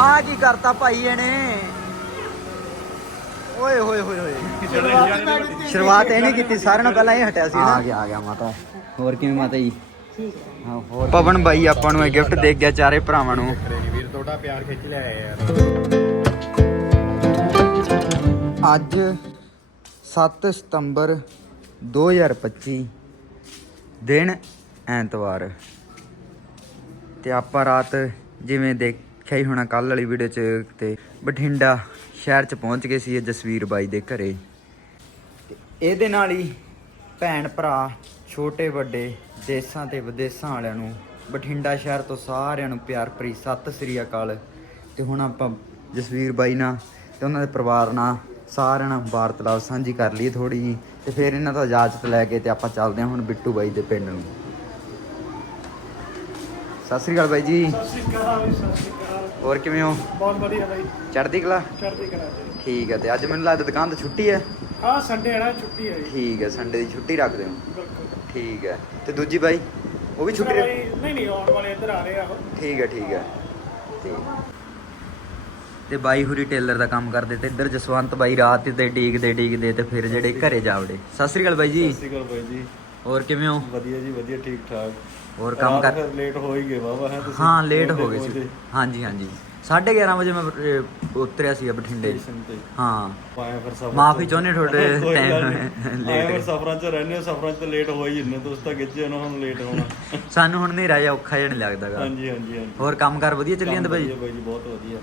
ਆ ਕੀ ਕਰਤਾ ਭਾਈ ਇਹਨੇ? ਓਏ ਹੋਏ ਹੋਏ ਹੋਏ। ਸ਼ੁਰੂਆਤ ਇਹਨੇ ਕੀਤੀ ਸਾਰਿਆਂ ਨੂੰ ਪਹਿਲਾਂ ਇਹ ਹਟਿਆ ਸੀ ਆ ਗਿਆ ਆ ਗਿਆ ਮਾਤਾ। ਹੋਰ ਕਿਵੇਂ ਮਾਤਾ ਜੀ? ਹਾਂ। ਹੋਰ ਪਵਨ ਬਾਈ ਆਪਾਂ ਨੂੰ ਇਹ ਗਿਫਟ ਦੇ ਗਿਆ ਚਾਰੇ ਭਰਾਵਾਂ ਨੂੰ। ਵੀਰ ਤੁਹਾਡਾ ਪਿਆਰ ਖਿੱਚ ਲਿਆ ਯਾਰ ਅੱਜ 7 ਸਤੰਬਰ 2025 ਦਿਨ ਐਤਵਾਰ। ਤੇ ਆਪਾਂ ਰਾਤ ਜਿਵੇਂ ਦੇਖਿਆ ਹੀ ਹੋਣਾ ਕੱਲ ਵਾਲੀ ਵੀਡੀਓ 'ਚ ਤੇ ਬਠਿੰਡਾ ਸ਼ਹਿਰ 'ਚ ਪਹੁੰਚ ਗਏ ਸੀ ਇਹ ਜਸਵੀਰ ਬਾਈ ਦੇ ਘਰੇ। ਤੇ ਇਹਦੇ ਨਾਲ ਹੀ ਭੈਣ ਭਰਾ ਛੋਟੇ ਵੱਡੇ ਦੇਸਾਂ ਤੇ ਵਿਦੇਸਾਂ ਵਾਲਿਆਂ ਨੂੰ, ਬਠਿੰਡਾ ਸ਼ਹਿਰ ਤੋਂ ਸਾਰਿਆਂ ਨੂੰ ਪਿਆਰ ਭਰੀ ਸਤਿ ਸ੍ਰੀ ਅਕਾਲ। ਤੇ ਹੁਣ ਆਪਾਂ ਜਸਵੀਰ ਬਾਈ ਨਾਲ ਤੇ ਉਹਨਾਂ ਦੇ ਪਰਿਵਾਰ ਨਾਲ ਸਾਰਿਆਂ ਨਾਲ ਵਾਰਤਾਲਾਪ ਸਾਂਝੀ ਕਰ ਲਈ ਥੋੜੀ ਜੀ ਤੇ ਫਿਰ ਇਹਨਾਂ ਤੋਂ ਇਜਾਜ਼ਤ ਲੈ ਕੇ ਤੇ ਆਪਾਂ ਚੱਲਦੇ ਹਾਂ ਹੁਣ ਬਿੱਟੂ ਬਾਈ ਦੇ ਪਿੰਡ ਨੂੰ। ਸਤਿ ਸ੍ਰੀ ਅਕਾਲ ਬਾਈ ਜੀ। ਸਤਿ ਸ਼੍ਰੀ ਅਕਾਲ ਸਤਿ ਸ਼੍ਰੀ ਅਕਾਲ। ਹੋਰ ਕਿਵੇਂ ਹੋ? ਬਹੁਤ ਵਧੀਆ ਬਾਈ। ਚੜ੍ਹਦੀ ਕਲਾ? ਚੜ੍ਹਦੀ ਕਲਾ ਜੀ। ਠੀਕ ਹੈ ਤੇ ਅੱਜ ਮੈਨੂੰ ਲੱਗਦਾ ਦੁਕਾਨ ਤੇ ਛੁੱਟੀ ਹੈ ਹਾਂ ਸੰਡੇ ਨਾ ਛੁੱਟੀ ਹੈ ਠੀਕ ਹੈ ਸੰਡੇ ਦੀ ਛੁੱਟੀ ਰੱਖਦੇ ਹੋ? ਬਿਲਕੁਲ। ਠੀਕ ਹੈ ਤੇ ਦੂਜੀ ਬਾਈ ਉਹ ਵੀ ਛੁੱਟੀ ਨਹੀਂ ਨਹੀਂ ਆਉਣ ਵਾਲੇ ਇੱਧਰ ਆ ਰਹੇ ਆ ਉਹ। ਠੀਕ ਹੈ ਠੀਕ ਹੈ ਤੇ ਤੇ ਬਾਈ ਹੁਰੀ ਟੇਲਰ ਦਾ ਕੰਮ ਕਰਦੇ ਤੇ ਇੱਧਰ ਜਸਵੰਤ ਬਾਈ ਰਾਤ ਤੇ ਡੀਕਦੇ ਡੀਕਦੇ ਤੇ ਫਿਰ ਜਿਹੜੇ ਘਰੇ ਜਾਵੜੇ। ਸਤਿ ਸ੍ਰੀ ਅਕਾਲ ਬਾਈ ਜੀ। ਸਤਿ ਸ਼੍ਰੀ ਅਕਾਲ ਬਾਈ ਜੀ। ਹੋਰ ਕਿਵੇਂ ਹੋ? ਵਧੀਆ ਜੀ ਵਧੀਆ ਠੀਕ ਠਾਕ ਹੋਰ ਕੰਮ ਕਰ ਲੇਟ ਹੋ ਹੀ ਗਏ ਵਾਵਾ ਹੈ ਤੁਸੀਂ? ਹਾਂ ਲੇਟ ਹੋ ਗਏ ਸੀ। ਹਾਂਜੀ ਹਾਂਜੀ। 11:30 ਵਜੇ ਮੈਂ ਉਤਰਿਆ ਸੀ ਬਠਿੰਡੇ। ਹਾਂ। ਪਾਇਆ ਫਿਰ ਸਫਰ ਮਾਫੀ ਚਾਹੁੰਦੇ ਤੁਹਾਡੇ ਟਾਈਮ। ਆਏ ਫਿਰ ਸਫਰਾਂ 'ਚ ਰਹਿੰਦੇ ਹੋ, ਸਫਰਾਂ 'ਚ ਲੇਟ ਹੋ ਹੀ ਜੰਨੇ ਤੁਸੀਂ ਤਾਂ ਗਿੱਜੇ ਹੋ ਹੁਣ ਲੇਟ ਹੋਣਾ। ਸਾਨੂੰ ਹੁਣ ਨਹੀਂ ਰਾਜਾ ਔਖਾ ਜਿਹਾ ਨਹੀਂ ਲੱਗਦਾਗਾ। ਹਾਂਜੀ ਹਾਂਜੀ ਹਾਂਜੀ। ਹੋਰ ਕੰਮਕਾਰ ਵਧੀਆ ਚੱਲੀ ਜਾਂਦਾ ਬਾਈ? ਵਧੀਆ ਬਾਈ ਜੀ ਬਹੁਤ ਵਧੀਆ।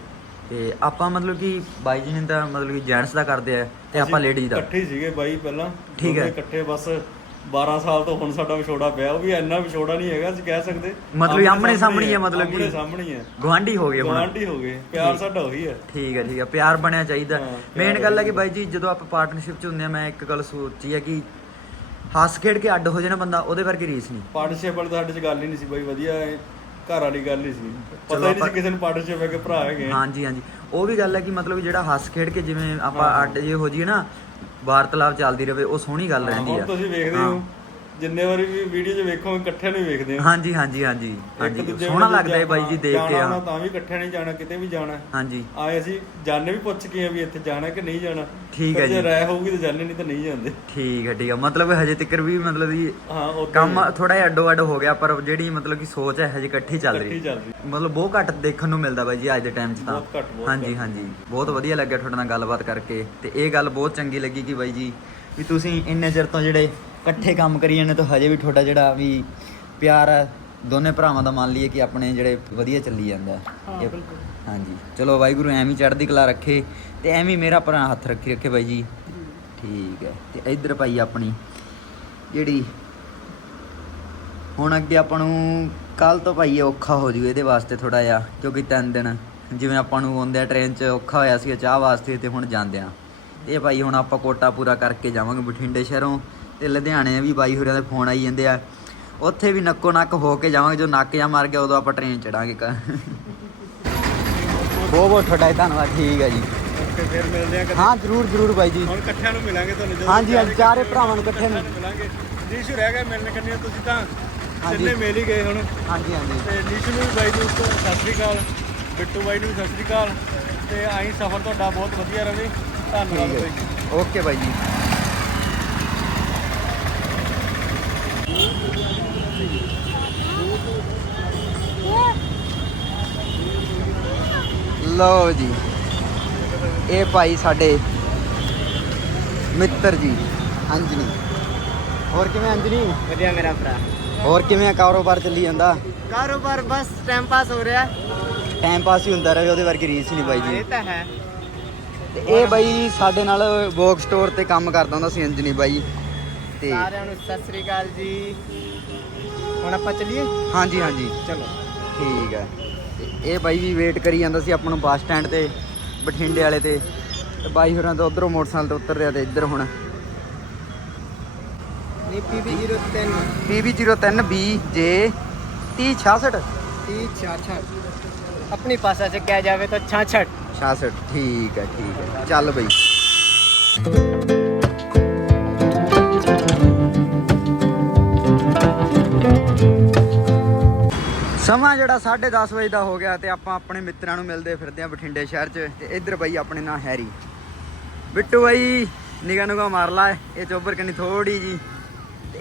ਤੇ ਆਪਾਂ ਮਤਲਬ ਕਿ ਬਾਈ ਜੀ ਨੇ ਤਾਂ ਮਤਲਬ ਕਿ ਜੈਂਟਸ ਦਾ ਕਰਦੇ ਆ ਤੇ ਆਪਾਂ ਲੇਡੀਜ਼ ਦਾ। ਇਕੱਠੇ ਸੀਗੇ ਬਾਈ ਪਹਿਲਾਂ। ਠੀਕ ਹੈ। ਇਕੱਠੇ ਬਸ 12 ਸਾਲ ਤੋਂ ਹੁਣ ਸਾਡਾ ਵਿਛੋੜਾ ਪਿਆ ਉਹ ਵੀ ਇੰਨਾ ਵਿਛੋੜਾ ਨਹੀਂ ਹੈਗਾ ਅਸੀਂ ਕਹਿ ਸਕਦੇ। ਮਤਲਬ ਆਮਣੇ ਸਾਹਮਣੇ ਹੀ ਮਤਲਬ ਕਿ- ਆਮਣੇ ਸਾਹਮਣੇ ਹੀ ਹੈ। ਗਵਾਂਢੀ ਹੋ ਗਏ ਹੁਣ। ਗਵਾਂਢੀ ਹੋ ਗਏ ਪਿਆਰ ਸਾਡਾ ਉਹੀ ਹੈ। ਠੀਕ ਹੈ ਠੀਕ ਹੈ ਪਿਆਰ ਬਣਿਆ ਚਾਹੀਦਾ। ਮੇਨ ਗੱਲ ਹੈ ਕਿ ਬਾਈ ਜੀ ਜਦੋਂ ਆਪਾਂ ਪਾਰਟਨਰਸ਼ਿਪ 'ਚ ਹੁੰਦੇ ਆ ਮੈਂ ਇੱਕ ਗੱਲ ਸੋਚੀ ਹੈ ਕਿ ਹੱਸ ਖੇਡ ਕੇ ਅੱਡ ਹੋ ਜਾਣਾ ਬੰਦਾ ਉਹਦੇ ਵਰਗੀ ਰੀਸ ਨਹੀਂ। ਪਾਰਟਨਰਸ਼ਿਪ ਵਾਲੀ ਤਾਂ ਸਾਡੇ ਚ ਗੱਲ ਹੀ ਨਹੀਂ ਸੀ ਬਾਈ ਵਧੀਆ ਇਹ ਘਰ ਵਾਲੀ ਗੱਲ ਹੀ ਸੀ। ਪਤਾ ਹੀ ਨਹੀਂ ਸੀ ਕਿਸੇ ਨੂੰ ਪਾਰਟਨਰਸ਼ਿਪ ਹੈ ਕਿ ਭਰਾ ਹੈਗੇ। ਹਾਂਜੀ ਹਾਂਜੀ। ਉਹ ਵੀ ਗੱਲ ਹੈ ਕਿ ਮਤਲਬ ਜਿਹੜਾ ਹੱਸ ਖੇਡ ਕੇ ਜਿਵੇਂ ਆਪਾਂ ਅੱਡ ਜੇ ਹੋ ਜਾਈਏ ਨਾ ਵਾਰਤਾਲਾਪ ਚੱਲਦੀ ਰਹੇ ਉਹ ਸੋਹਣੀ ਗੱਲ ਰਹਿੰਦੀ ਆ ਤੁਸੀਂ ਵੇਖਦੇ ਹਾਂ। ਜਿੰਨੇ ਵਾਰੀ ਵੀ ਵੀਡੀਓ 'ਚ ਵੇਖੋ ਇਕੱਠੇ ਨੂੰ ਹੀ ਵੇਖਦੇ ਆ। ਹਾਂਜੀ ਹਾਂਜੀ ਹਾਂਜੀ ਹਾਂਜੀ। ਸੋਹਣਾ ਲੱਗਦਾ ਹੈ ਬਾਈ ਜੀ ਦੇਖ ਕੇ ਹੋਣਾ ਤਾਂ ਵੀ ਇਕੱਠੇ ਨਹੀਂ ਜਾਣਾ ਕਿਤੇ ਵੀ ਜਾਣਾ। ਹਾਂਜੀ। ਆਏ ਅਸੀਂ ਜਾਣੇ ਵੀ ਪੁੱਛ ਕੇ ਆ ਵੀ ਇੱਥੇ ਜਾਣਾ ਕਿ ਨਹੀਂ ਜਾਣਾ। ਠੀਕ ਹੈ ਜੇ ਜੀ। ਰਾਇ ਹੋਊਗੀ ਤਾਂ ਜਾਣੇ ਨਹੀਂ ਤਾਂ ਨਹੀਂ ਜਾਂਦੇ। ਠੀਕ ਹੈ ਠੀਕ ਹੈ। ਮਤਲਬ ਹਜੇ ਤੱਕ ਵੀ ਮਤਲਬ ਉਹ ਕੰਮ ਥੋੜਾ ਜਿਹਾ ਅੱਡੋ ਅੱਡ ਹੋ ਗਿਆ ਪਰ ਜਿਹੜੀ ਮਤਲਬ ਕਿ ਸੋਚ ਹੈ ਹਜੇ ਇਕੱਠੀ ਚੱਲ ਰਹੀ ਮਤਲਬ ਬਹੁਤ ਘੱਟ ਦੇਖਣ ਨੂੰ ਮਿਲਦਾ ਬਾਈ ਜੀ ਅੱਜ ਦੇ ਟਾਈਮ 'ਚ ਤਾਂ। ਹਾਂਜੀ ਹਾਂਜੀ। ਬਹੁਤ ਵਧੀਆ ਲੱਗਿਆ ਤੁਹਾਡੇ ਨਾਲ ਗੱਲਬਾਤ ਕਰਕੇ। ਤੇ ਇਹ ਗੱਲ ਬਹੁਤ ਚੰਗੀ ਲੱਗੀ ਕਿ ਬਾਈ ਜੀ ਵੀ ਤੁਸੀਂ ਇੰਨੇ ਚਿਰ ਤੋਂ ਜਿਹੜੇ ਇਕੱਠੇ ਕੰਮ ਕਰੀ ਜਾਂਦੇ ਤਾਂ ਹਜੇ ਵੀ ਤੁਹਾਡਾ ਜਿਹੜਾ ਵੀ ਪਿਆਰ ਹੈ ਦੋਨੇ ਭਰਾਵਾਂ ਦਾ ਮੰਨ ਲਈਏ ਕਿ ਆਪਣੇ ਜਿਹੜੇ ਵਧੀਆ ਚੱਲੀ ਜਾਂਦਾ। ਹੈ। ਬਿਲਕੁਲ। ਹਾਂਜੀ। ਚਲੋ ਵਾਹਿਗੁਰੂ ਐਵੇਂ ਹੀ ਚੜ੍ਹਦੀ ਕਲਾ ਰੱਖੇ ਤੇ ਐਵੇਂ ਹੀ ਮੇਰਾ ਭਰਾ ਹੱਥ ਰੱਖੀ ਰੱਖੇ ਬਾਈ ਜੀ। ਠੀਕ ਹੈ। ਤੇ ਇੱਧਰ ਭਾਈ ਆਪਣੀ ਜਿਹੜੀ ਹੁਣ ਅੱਗੇ ਆਪਾਂ ਨੂੰ ਕੱਲ ਤੋਂ ਭਾਈ ਔਖਾ ਹੋ ਜੂ ਇਹਦੇ ਵਾਸਤੇ ਥੋੜਾ ਜਿਹਾ ਕਿਉਂਕਿ ਤਿੰਨ ਦਿਨ ਜਿਵੇਂ ਆਪਾਂ ਨੂੰ ਆਉਂਦੇ ਆ ਟ੍ਰੇਨ 'ਚ ਔਖਾ ਹੋਇਆ ਸੀ ਚਾਹ ਵਾਸਤੇ ਤੇ ਹੁਣ ਜਾਂਦੇ ਆ ਇਹ ਭਾਈ ਹੁਣ ਆਪਾਂ ਕੋਟਾ ਪੂਰਾ ਕਰਕੇ ਜਾਵਾਂਗੇ ਬਠਿੰਡੇ ਸ਼ਹਿਰੋਂ। ਤੇ ਲੁਧਿਆਣੇ ਵੀ ਬਾਈ ਹੋਰਿਆਂ ਦੇ ਫੋਨ ਆਈ ਜਾਂਦੇ ਆ। ਉੱਥੇ ਵੀ ਨੱਕੋ ਨੱਕ ਹੋ ਕੇ ਜਾਵਾਂਗੇ ਜੋ ਨੱਕ ਜਾਂ ਮਾਰ ਗਿਆ ਉਦੋਂ ਆਪਾਂ ਟ੍ਰੇਨ ਚੜਾਂਗੇ ਬਹੁਤ ਬਹੁਤ ਤੁਹਾਡਾ ਧੰਨਵਾਦ ਠੀਕ ਹੈ ਜੀ। ਓਕੇ ਫਿਰ ਮਿਲਦੇ ਆ ਕਦੇ। ਹਾਂ ਜਰੂਰ ਜਰੂਰ ਬਾਈ ਜੀ। ਹੁਣ ਇਕੱਠਿਆਂ ਨੂੰ ਮਿਲਾਂਗੇ ਤੁਹਾਨੂੰ ਜਦੋਂ ਹਾਂਜੀ, ਹਾਂਜੀ, ਚਾਰੇ ਭਰਾਵਾਂ ਨੂੰ ਇਕੱਠੇ ਨੂੰ। ਮਿਲਾਂਗੇ। ਨੀਸ਼ੂ ਰਹਿ ਗਿਆ ਮਿਲਣ ਕੰਨੇ ਤੁਸੀਂ ਤਾਂ। ਜਿੰਨੇ ਮਿਲ ਹੀ ਗਏ ਹੁਣ। ਹਾਂਜੀ ਹਾਂਜੀ। ਤੇ ਨੀਸ਼ੂ ਨੂੰ ਵੀ ਬਾਈ ਨੂੰ ਸਤਿ ਸ੍ਰੀ ਅਕਾਲ। ਬਿੱਟੂ ਬਾਈ ਨੂੰ ਸਤਿ ਸ੍ਰੀ ਅਕਾਲ। ਤੇ ਆਈ ਸਫ਼ਰ ਤੁਹਾਡਾ ਬਹੁਤ ਵਧੀਆ ਰਹੇ। ਧੰਨਵਾਦ ਬਾਈ ਓਕੇ ਬਾਈ ਜੀ। ਲਓ ਜੀ। ਇਹ ਭਾਈ ਸਾਡੇ ਮਿੱਤਰ ਜੀ ਅੰਜਨੀ। ਹੋਰ ਕਿਵੇਂ ਅੰਜਨੀ? ਵਧੀਆ ਮੇਰਾ ਭਰਾ। ਹੋਰ ਕਿਵੇਂ ਆ? ਕਾਰੋਬਾਰ ਚੱਲੀ ਜਾਂਦਾ? ਕਾਰੋਬਾਰ ਬਸ ਟਾਈਮ ਪਾਸ ਹੋ ਰਿਹਾ। ਟਾਈਮ ਪਾਸ ਹੀ ਹੁੰਦਾ ਰਹੇ ਉਹਦੇ ਵਰਗੀ ਰੀਸ ਨਹੀਂ ਬਾਈ ਜੀ। ਇਹ ਤਾਂ ਹੈ। ਤੇ ਇਹ ਬਾਈ ਸਾਡੇ ਨਾਲ ਵਰਕ ਸਟੋਰ ਤੇ ਕੰਮ ਕਰਦਾ ਹੁੰਦਾ ਸੀ ਅੰਜਨੀ ਬਾਈ। ਤੇ ਸਾਰਿਆਂ ਨੂੰ ਸਤਿ ਸ੍ਰੀ ਅਕਾਲ ਜੀ। ਹੁਣ ਆਪਾਂ ਚੱਲੀਏ? ਹਾਂਜੀ ਹਾਂਜੀ। ਚਲੋ। ਠੀਕ ਹੈ। ਇਹ ਬਾਈ ਵੀ ਵੇਟ ਕਰੀ ਜਾਂਦਾ ਸੀ ਆਪਾਂ ਨੂੰ ਬੱਸ ਸਟੈਂਡ ਤੇ ਬਠਿੰਡੇ ਵਾਲੇ ਤੇ। ਤੇ ਬਾਈ ਹੋਰਾਂ ਤੋਂ ਉਧਰੋਂ ਮੋਟਰਸਾਈਕਲ ਤੇ ਉਤਰ ਰਿਹਾ ਤੇ ਇੱਧਰ ਹੁਣ। ਨੀ ਪੀਬੀ 03 PB03B J 3066 30 66 ਆਪਣੀ ਭਾਸ਼ਾ ਚ ਕਿਹਾ ਜਾਵੇ ਤਾਂ 66 66 ਠੀਕ ਹੈ ਠੀਕ ਹੈ। ਚੱਲ ਬਈ। ਸਮਾਂ ਜਿਹੜਾ 10:30 ਵਜੇ ਦਾ ਹੋ ਗਿਆ ਤੇ ਆਪਾਂ ਆਪਣੇ ਮਿੱਤਰਾਂ ਨੂੰ ਮਿਲਦੇ ਫਿਰਦੇ ਆ ਬਠਿੰਡੇ ਸ਼ਹਿਰ 'ਚ ਤੇ ਇੱਧਰ ਬਾਈ ਆਪਣੇ ਨਾਂ ਹੈਰੀ। ਬਿੱਟੂ ਬਾਈ ਨਿਗਾ ਨਿਗਾ ਮਾਰ ਲਾ ਇਹ ਚੋਬਰ ਕੰਨੀ ਥੋੜੀ ਜੀ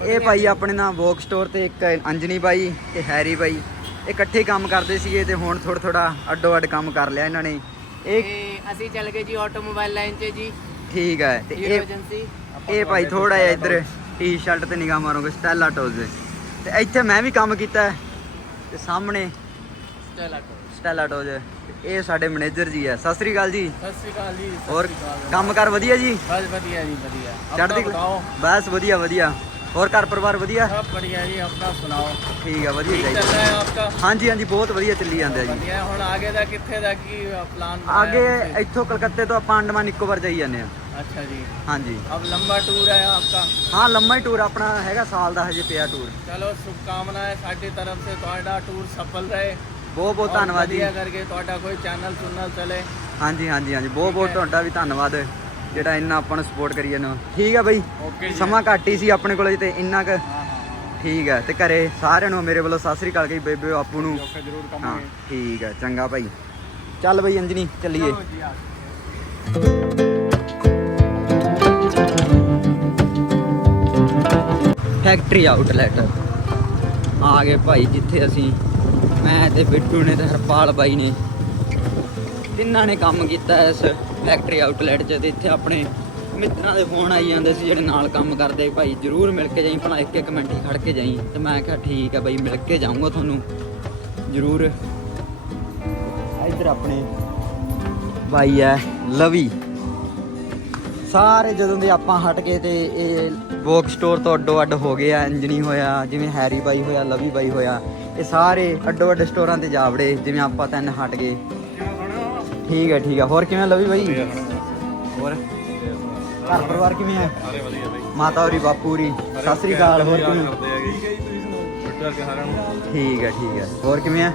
ਇਹ ਭਾਈ ਆਪਣੇ ਨਾਲ ਵੋਕ ਸਟੋਰ ਤੇ ਇੱਕ ਅੰਜਨੀ ਬਾਈ ਤੇ ਹੈਰੀ ਬਾਈ। ਇਹ ਇਕੱਠੇ ਕੰਮ ਕਰਦੇ ਸੀਗੇ ਤੇ ਹੁਣ ਥੋੜਾ ਥੋੜਾ ਅੱਡੋ ਅੱਡ ਕੰਮ ਕਰ ਲਿਆ ਇਹਨਾਂ ਨੇ। ਇਹ ਅਸੀਂ ਚੱਲ ਗਏ ਜੀ ਆਟੋਮੋਬਾਈਲ ਲਾਈਨ 'ਚ ਜੀ। ਠੀਕ ਹੈ ਤੇ ਇਹ ਏਜੰਸੀ ਇਹ ਭਾਈ ਥੋੜਾ ਜਿਹਾ ਇੱਧਰ ਟੀ-ਸ਼ਰਟ ਤੇ ਨਿਗਾਹ ਮਾਰੋਗੇ ਸਟੈਲਾ ਟੋਜ਼ ਤੇ ਇੱਥੇ ਮੈਂ ਵੀ ਕੰਮ ਕੀਤਾ ਤੇ ਸਾਹਮਣੇ ਸਟੈਲਾ ਟੋਜ ਇਹ ਸਾਡੇ ਮੈਨੇਜਰ ਜੀ ਹੈ। ਸਤਿ ਸ੍ਰੀ ਅਕਾਲ ਜੀ। ਸਤਿ ਸ੍ਰੀ ਅਕਾਲ ਜੀ ਹੋਰ ਕੰਮਕਾਰ ਵਧੀਆ ਜੀ? ਬਸ ਵਧੀਆ ਜੀ ਵਧੀਆ। ਚੜ੍ਹਦੀ ਬਸ ਵਧੀਆ ਵਧੀਆ। ਹੋਰ ਘਰ ਪਰਿਵਾਰ ਵਧੀਆ? ਸਭ ਵਧੀਆ ਜੀ ਆਪਣਾ ਸੁਣਾਓ? ਠੀਕ ਆ ਵਧੀਆ ਚਾਹੀਦਾ ਆਪਕਾ? ਹਾਂਜੀ ਹਾਂਜੀ ਬਹੁਤ ਵਧੀਆ ਚੱਲੀ ਜਾਂਦਾ ਜੀ। ਵਧੀਆ ਹੁਣ ਆਗੇ ਦਾ ਕਿੱਥੇ ਦਾ ਕੀ ਪਲਾਨ ਆਗੇ ਇੱਥੋਂ ਕਲਕੱਤੇ ਤੋਂ ਆਪਾਂ ਅੰਡਮਾਨ ਨਿਕੋਬਾਰ ਜਾਈ ਜਾਂਦੇ ਆ ਅੱਛਾ ਜੀ। ਹਾਂਜੀ। ਅਬ ਲੰਬਾ ਟੂਰ ਹੈ ਆਪਕਾ। ਹਾਂ ਲੰਮਾ ਹੀ ਟੂਰ ਆਪਣਾ ਹੈਗਾ ਸਾਲ ਦਾ ਹਜੇ ਪਿਆ ਟੂਰ ਚਲੋ ਸ਼ੁਭਕਾਮਨਾਵਾਂ ਸਾਡੀ ਤਰਫ ਸੇ ਤੁਹਾਡਾ ਟੂਰ ਸਫਲ ਰਹੇ। ਬਹੁਤ ਬਹੁਤ ਧੰਨਵਾਦ ਜੀ। ਵਧੀਆ ਕਰਕੇ ਤੁਹਾਡਾ ਕੋਈ ਚੈਨਲ ਚੁਨਲ ਚਲੇ। ਹਾਂਜੀ ਹਾਂਜੀ ਹਾਂਜੀ ਬਹੁਤ ਬਹੁਤ ਤੁਹਾਡਾ ਵੀ ਧੰਨਵਾਦ ਜਿਹੜਾ ਇੰਨਾ ਆਪਾਂ ਨੂੰ ਸਪੋਰਟ ਕਰੀ ਜਾਂਦੇ। ਠੀਕ ਆ ਬਈ। ਸਮਾਂ ਘੱਟ ਹੀ ਸੀ ਆਪਣੇ ਕੋਲ ਤੇ ਇੰਨਾ ਕ। ਠੀਕ ਹੈ ਤੇ ਘਰੇ ਸਾਰਿਆਂ ਨੂੰ ਮੇਰੇ ਵੱਲੋਂ ਸਤਿ ਸ੍ਰੀ ਅਕਾਲ ਬੇਬੇ ਆਪੂ ਨੂੰ। ਹਾਂ ਠੀਕ ਹੈ ਚੰਗਾ ਬਾਈ ਚੱਲ ਬਈ ਅੰਜਨੀ ਚੱਲੀਏ। ਜੀ ਆ ਫੈਕਟਰੀ ਆਊਟਲੈਟ ਆ ਗਏ ਭਾਈ ਜਿੱਥੇ ਅਸੀਂ। ਮੈਂ ਤੇ ਬਿੱਟੂ ਨੇ ਤੇ ਹਰਪਾਲ ਬਾਈ ਨੇ। ਤਿੰਨਾਂ ਨੇ ਕੰਮ ਕੀਤਾ ਇਸ ਫੈਕਟਰੀ ਆਊਟਲੈਟ 'ਚ ਤੇ ਇੱਥੇ ਆਪਣੇ ਮਿੱਤਰਾਂ ਦੇ ਫੋਨ ਆਈ ਜਾਂਦੇ ਸੀ ਜਿਹੜੇ ਨਾਲ ਕੰਮ ਕਰਦੇ। ਭਾਈ ਜਰੂਰ ਮਿਲ ਕੇ ਜਾਈ, ਭਲਾ ਇੱਕ ਇੱਕ ਮਿੰਟ ਹੀ ਖੜ ਕੇ ਜਾਈ। ਤੇ ਮੈਂ ਕਿਹਾ ਠੀਕ ਹੈ ਬਾਈ, ਮਿਲ ਕੇ ਜਾਊਂਗਾ ਤੁਹਾਨੂੰ। ਜਰੂਰ। ਇੱਧਰ ਆਪਣੇ ਬਾਈ ਹੈ, ਲਵੀ। ਸਾਰੇ ਜਦੋਂ ਦੇ ਆਪਾਂ ਹਟ ਗਏ ਤੇ ਇਹ ਵੋਕ ਸਟੋਰ ਤੋਂ ਅੱਡੋ ਅੱਡ ਹੋ ਗਏ ਆ ਅੰਜਨੀ ਹੋਇਆ ਜਿਵੇਂ ਹੈਰੀ ਬਾਈ ਹੋਇਆ ਲਵੀ ਬਾਈ ਹੋਇਆ ਇਹ ਸਾਰੇ ਅੱਡੋ ਅੱਡ ਸਟੋਰਾਂ ਤੇ ਜਾ ਵੜੇ ਜਿਵੇਂ ਆਪਾਂ ਤਿੰਨ ਹਟ ਗਏ। ਠੀਕ ਹੈ ਠੀਕ ਹੈ। ਹੋਰ ਕਿਵੇਂ ਲਵੀ ਬਾਈ? ਹੋਰ? ਘਰ ਪਰਿਵਾਰ ਕਿਵੇਂ ਹੈ ਸਾਰੇ ਵਧੀਆ ਬਈ। ਮਾਤਾ ਹੋਰੀ ਬਾਪੂ ਹੋਰੀ ਸਤਿ ਸ੍ਰੀ ਅਕਾਲ ਹੋਰ ਕਿਵੇਂ? ਠੀਕ ਹੈ ਠੀਕ ਹੈ ਠੀਕ ਹੈ। ਹੋਰ ਕਿਵੇਂ ਹੈ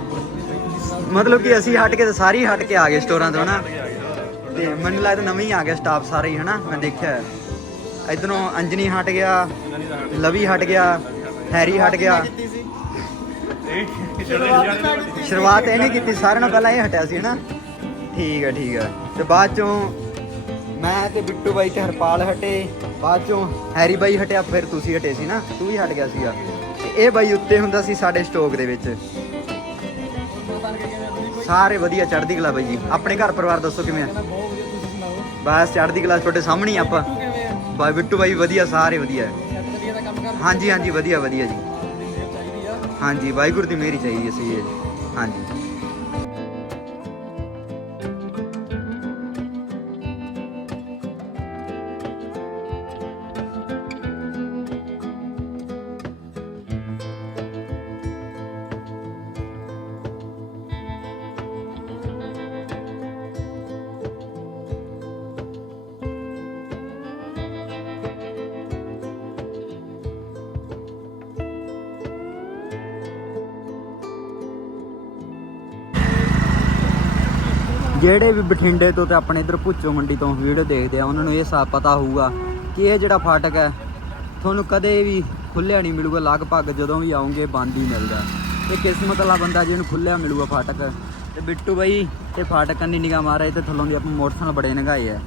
ਮਤਲਬ ਕਿ ਅਸੀਂ ਹਟ ਕੇ ਤੇ ਸਾਰੇ ਹਟ ਕੇ ਆ ਗਏ ਸਟੋਰਾਂ ਤੋਂ ਨਾ ਤੇ ਮੈਨੂੰ ਲੱਗਦਾ ਨਵੇਂ ਹੀ ਆ ਗਿਆ ਸਟਾਫ ਸਾਰਾ ਹੀ ਹਨਾ? ਮੈਂ ਦੇਖਿਆ। ਇਧਰੋਂ ਅੰਜਨੀ ਹਟ ਗਿਆ, ਲਵੀ ਹਟ ਗਿਆ, ਹੈਰੀ ਹਟ ਗਿਆ। ਇਹ ਜਿਹੜੇ ਸ਼ੁਰੂਆਤ ਇਹਨੇ ਕੀਤੀ, ਸਾਰਿਆਂ ਨਾਲੋਂ ਪਹਿਲਾਂ ਇਹ ਹਟਿਆ ਸੀ, ਹਨਾ? ਠੀਕ ਹੈ ਠੀਕ ਹੈ ਤੇ ਬਾਅਦ ਚੋਂ ਮੈਂ ਤੇ ਬਿੱਟੂ ਬਾਈ ਤੇ ਹਰਪਾਲ ਹਟੇ, ਬਾਅਦ ਚੋਂ ਹੈਰੀ ਬਾਈ ਹਟਿਆ, ਫਿਰ ਤੁਸੀਂ ਹਟੇ ਸੀ ਨਾ? ਤੂੰ ਵੀ ਹਟ ਗਿਆ ਸੀਗਾ। ਤੇ ਇਹ ਬਾਈ ਉੱਤੇ ਹੁੰਦਾ ਸੀ ਸਾਡੇ ਸਟੋਕ ਦੇ ਵਿੱਚ। ਸਾਰੇ ਵਧੀਆ ਚੜ੍ਹਦੀ ਕਲਾ ਬਾਈ ਜੀ। ਆਪਣੇ ਘਰ ਪਰਿਵਾਰ ਦੱਸੋ ਕਿਵੇਂ ਆ? ਬਸ ਚੜ੍ਹਦੀ ਕਲਾ ਤੁਹਾਡੇ ਸਾਹਮਣੇ ਆਪਾਂ। ਬਾਈ ਬਿੱਟੂ ਬਾਈ ਵਧੀਆ ਸਾਰੇ ਵਧੀਆ। ਹਾਂਜੀ ਹਾਂਜੀ ਵਧੀਆ ਵਧੀਆ ਜੀ। ਹਾਂਜੀ ਵਾਹਿਗੁਰੂ ਦੀ ਮਿਹਰ ਹੀ ਚਾਹੀਦੀ ਹੈ ਸਹੀ ਹੈ ਜੀ। ਹਾਂਜੀ। ਜਿਹੜੇ ਵੀ ਬਠਿੰਡੇ ਤੋਂ ਤੇ ਆਪਣੇ ਇਧਰ ਭੁੱਚੋ ਮੰਡੀ ਤੋਂ ਵੀਡੀਓ ਦੇਖਦੇ ਆ, ਉਹਨਾਂ ਨੂੰ ਇਹ ਸਾ ਪਤਾ ਹੋਊਗਾ ਕਿ ਇਹ ਜਿਹੜਾ ਫਾਟਕ ਹੈ, ਤੁਹਾਨੂੰ ਕਦੇ ਵੀ ਖੁੱਲਿਆ ਨਹੀਂ ਮਿਲੂਗਾ, ਲਗਭਗ ਜਦੋਂ ਵੀ ਆਉਂਗੇ ਬੰਦ ਹੀ ਮਿਲਦਾ ਇਹ ਕਿਸਮਤ ਵਾਲਾ ਬੰਦਾ ਜਿਹਨੂੰ ਖੁੱਲਿਆ ਮਿਲੂਗਾ ਫਾਟਕ। ਤੇ ਬਿੱਟੂ ਬਾਈ ਤੇ ਫਾਟਕਾਂ ਦੀ ਨਿਗਾਹ ਮਾਰੇ ਤੇ ਥੱਲੋਂ ਦੀ ਆਪਾਂ ਮੋਟਰਸਾਈਕਲ ਬੜੇ ਨਗਾਏ ਆ।